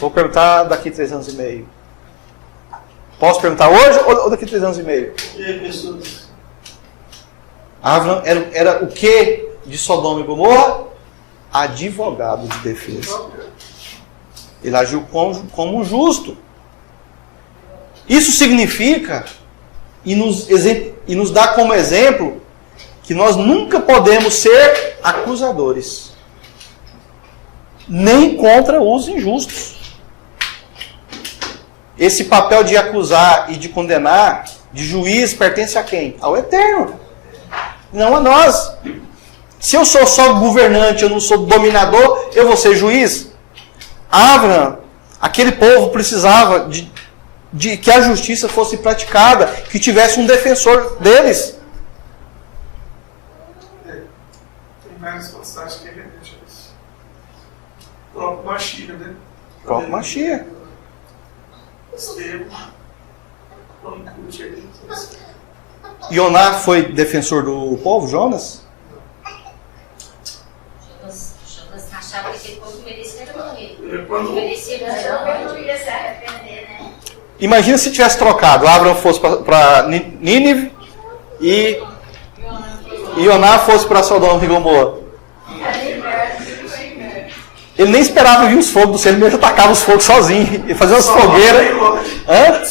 vou perguntar daqui 3 anos e meio. Posso perguntar hoje ou daqui 3 anos e meio? E aí, pessoas? Abraão era o que de Sodoma e Gomorra? Advogado de defesa. Ele agiu como um justo. Isso significa e nos dá como exemplo que nós nunca podemos ser acusadores, nem contra os injustos. Esse papel de acusar e de condenar, de juiz, pertence a quem? Ao Eterno, não a nós. Se eu sou só governante, eu não sou dominador, eu vou ser juiz? Abraão, aquele povo precisava de que a justiça fosse praticada, que tivesse um defensor deles. Tem várias passagens que remetem a isso. O próprio Machia, né? O próprio Machia. Estevão. Ioná foi defensor do povo, Jonas? Jonas achava que aquele povo merecia morrer. Quando Merecia Eu não ia se arrepender, né? Imagina se tivesse trocado. Abraão fosse para Nínive e Ioná fosse para Sodoma e Gomorra. Ele nem esperava vir os fogos do céu, ele mesmo atacava os fogos sozinho. Ele fazia umas fogueiras. Hã?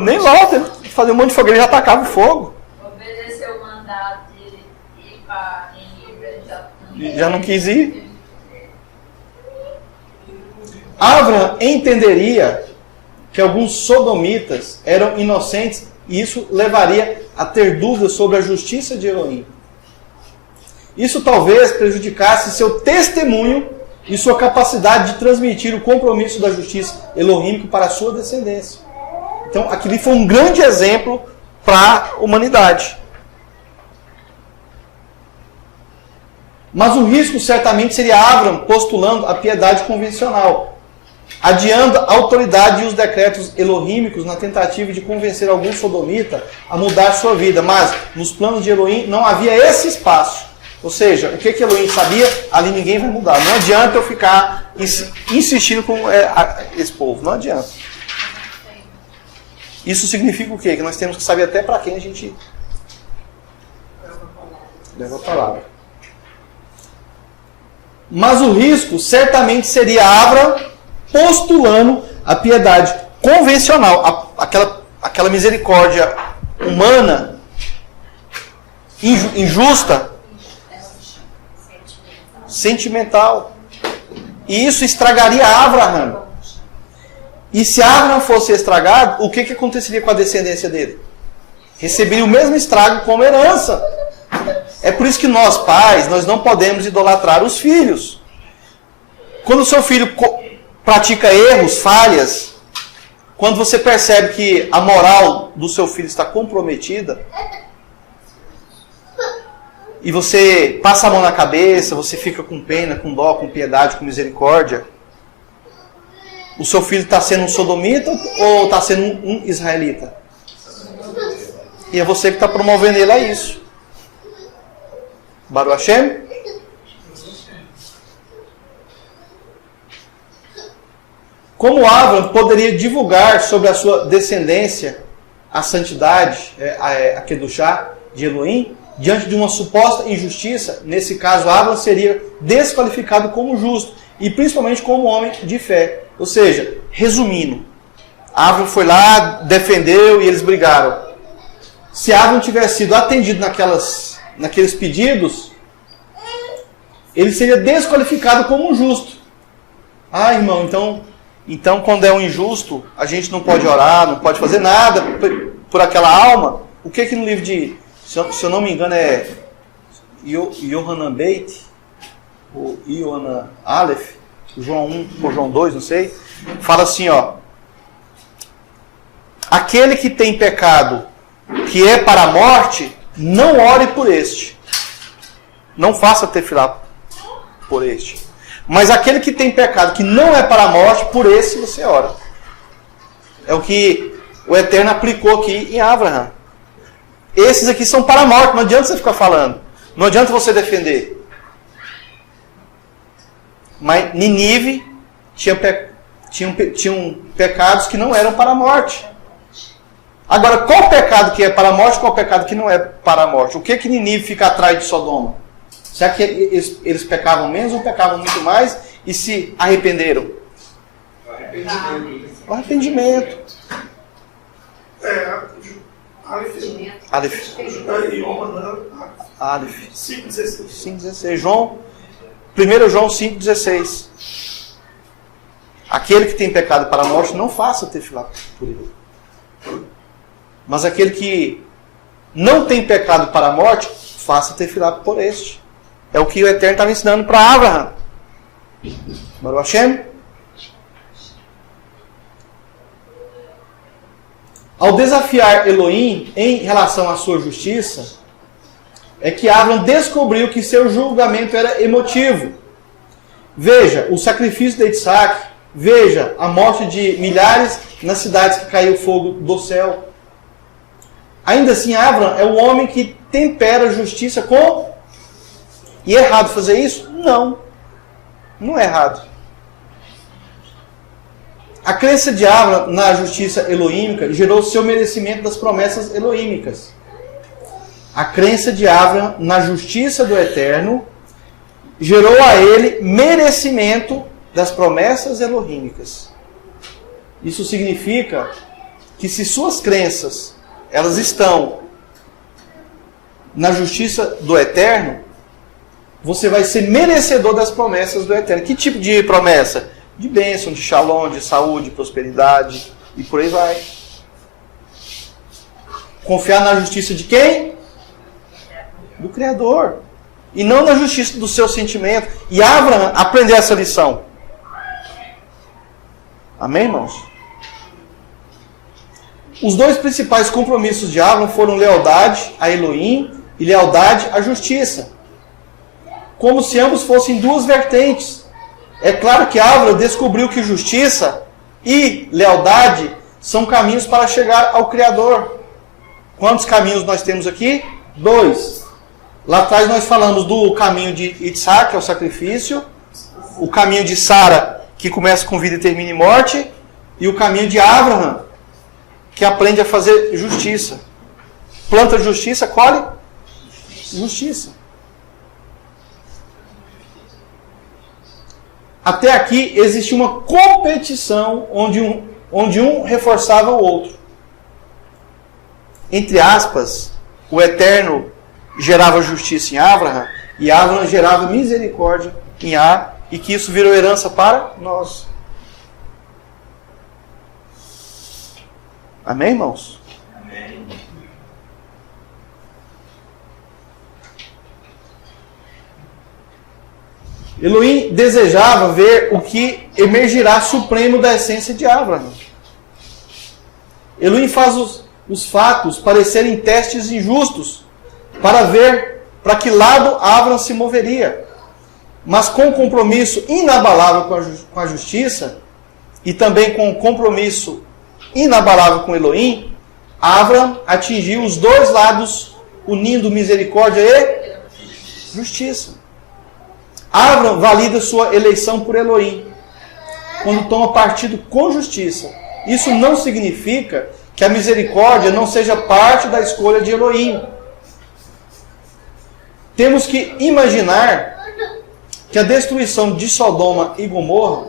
Nem logo. Ele fazia um monte de fogueira e já atacava o fogo. Obedeceu o mandato de ir para Nínive, Já não quis ir. Abraão entenderia que alguns sodomitas eram inocentes e isso levaria a ter dúvidas sobre a justiça de Elohim. Isso talvez prejudicasse seu testemunho e sua capacidade de transmitir o compromisso da justiça elohímica para a sua descendência. Então, aquele foi um grande exemplo para a humanidade. Mas o risco certamente seria Abraão postulando a piedade convencional, adiando a autoridade e os decretos elohímicos na tentativa de convencer algum sodomita a mudar sua vida. Mas nos planos de Elohim não havia esse espaço. Ou seja, o que Elohim sabia, ali ninguém vai mudar. Não adianta eu ficar insistindo com esse povo. Não adianta. Isso significa o quê? Que nós temos que saber até para quem a gente leva a palavra. Mas o risco certamente seria Abraão postulando a piedade convencional, aquela misericórdia humana, injusta, sentimental. E isso estragaria Abraham. E se Abraham fosse estragado, o que aconteceria com a descendência dele? Receberia o mesmo estrago como herança. É por isso que nós, pais, nós não podemos idolatrar os filhos. Quando o seu filho pratica erros, falhas, quando você percebe que a moral do seu filho está comprometida, e você passa a mão na cabeça, você fica com pena, com dó, com piedade, com misericórdia, o seu filho está sendo um sodomita ou está sendo um israelita? E é você que está promovendo ele a isso. Baruch Hashem? Como Abraham poderia divulgar sobre a sua descendência a santidade, a Kedushá de Elohim, diante de uma suposta injustiça? Nesse caso, Abraham seria desqualificado como justo, e principalmente como homem de fé. Ou seja, resumindo, Abraham foi lá, defendeu e eles brigaram. Se Abraham tivesse sido atendido naqueles pedidos, ele seria desqualificado como um justo. Ah, irmão, então quando é um injusto, a gente não pode orar, não pode fazer nada por aquela alma. O que no livro de, se eu não me engano, é Yohanan Beit, ou Yohanan Aleph, João 1 ou João 2, não sei, fala assim, ó: aquele que tem pecado que é para a morte, não ore por este. Não faça tefilá por este. Mas aquele que tem pecado que não é para a morte, por esse você ora. É o que o Eterno aplicou aqui em Abraham. Esses aqui são para a morte, não adianta você ficar falando. Não adianta você defender. Mas Nínive tinham pecados que não eram para a morte. Agora, qual pecado que é para a morte e qual pecado que não é para a morte? O que Nínive fica atrás de Sodoma? Será que eles pecavam menos ou pecavam muito mais e se arrependeram? O arrependimento. Aleph. 5,16. João 1 João 5,16. Aquele que tem pecado para a morte, não faça tefilá por ele. Mas aquele que não tem pecado para a morte, faça tefilá por este. É o que o Eterno estava ensinando para Abraham. Baruch Hashem. Ao desafiar Elohim em relação à sua justiça, é que Abraham descobriu que seu julgamento era emotivo. Veja o sacrifício de Isaac, veja a morte de milhares nas cidades que caiu fogo do céu. Ainda assim, Abraham é o homem que tempera a justiça com... E é errado fazer isso? Não. Não é errado. A crença de Abraham na justiça elohímica gerou seu merecimento das promessas elohímicas. A crença de Abraham na justiça do Eterno gerou a ele merecimento das promessas elohímicas. Isso significa que se suas crenças elas estão na justiça do Eterno, você vai ser merecedor das promessas do Eterno. Que tipo de promessa? De bênção, de shalom, de saúde, de prosperidade, e por aí vai. Confiar na justiça de quem? Do Criador. E não na justiça do seu sentimento. E Abraham aprendeu essa lição. Amém, irmãos? Os dois principais compromissos de Abraham foram lealdade a Elohim e lealdade à justiça. Como se ambos fossem duas vertentes. É claro que Abraham descobriu que justiça e lealdade são caminhos para chegar ao Criador. Quantos caminhos nós temos aqui? 2. Lá atrás nós falamos do caminho de Isaac, que é o sacrifício, o caminho de Sara, que começa com vida e termina em morte, e o caminho de Abraham, que aprende a fazer justiça. Planta justiça, colhe justiça. Até aqui existia uma competição onde um reforçava o outro. Entre aspas, o Eterno gerava justiça em Abraham e Abraham gerava misericórdia em A e que isso virou herança para nós. Amém, irmãos? Amém. Elohim desejava ver o que emergirá supremo da essência de Abraão. Elohim faz os fatos parecerem testes injustos para ver para que lado Abraão se moveria. Mas com um compromisso inabalável com a justiça e também com um compromisso inabalável com Elohim, Abraão atingiu os dois lados, unindo misericórdia e justiça. Abraão valida sua eleição por Elohim, quando toma partido com justiça. Isso não significa que a misericórdia não seja parte da escolha de Elohim. Temos que imaginar que a destruição de Sodoma e Gomorra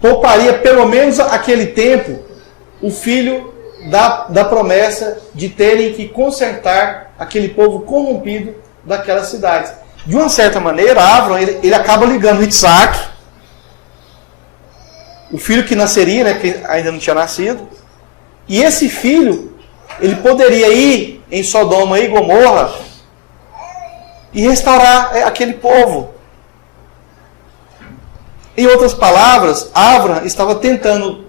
pouparia pelo menos aquele tempo o filho da promessa de terem que consertar aquele povo corrompido daquelas cidades. De uma certa maneira, Abraão ele acaba ligando Isaac, o filho que nasceria, né, que ainda não tinha nascido, e esse filho ele poderia ir em Sodoma e Gomorra e restaurar aquele povo. Em outras palavras, Abraão estava tentando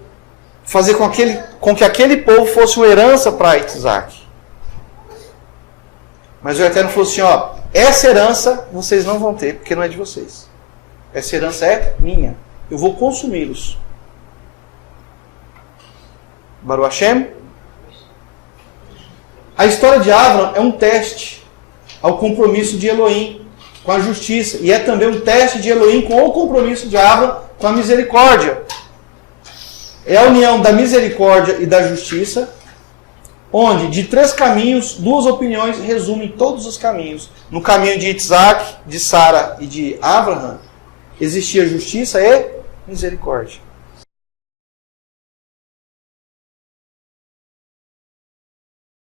fazer com que aquele povo fosse uma herança para Isaac. Mas o Eterno falou assim, ó, essa herança vocês não vão ter, porque não é de vocês. Essa herança é minha. Eu vou consumi-los. Baruch Hashem. A história de Abraão é um teste ao compromisso de Elohim com a justiça. E é também um teste de Elohim com o compromisso de Abraão com a misericórdia. É a união da misericórdia e da justiça, onde de 3 caminhos, 2 opiniões resumem todos os caminhos. No caminho de Isaac, de Sara e de Abraão, existia justiça e misericórdia.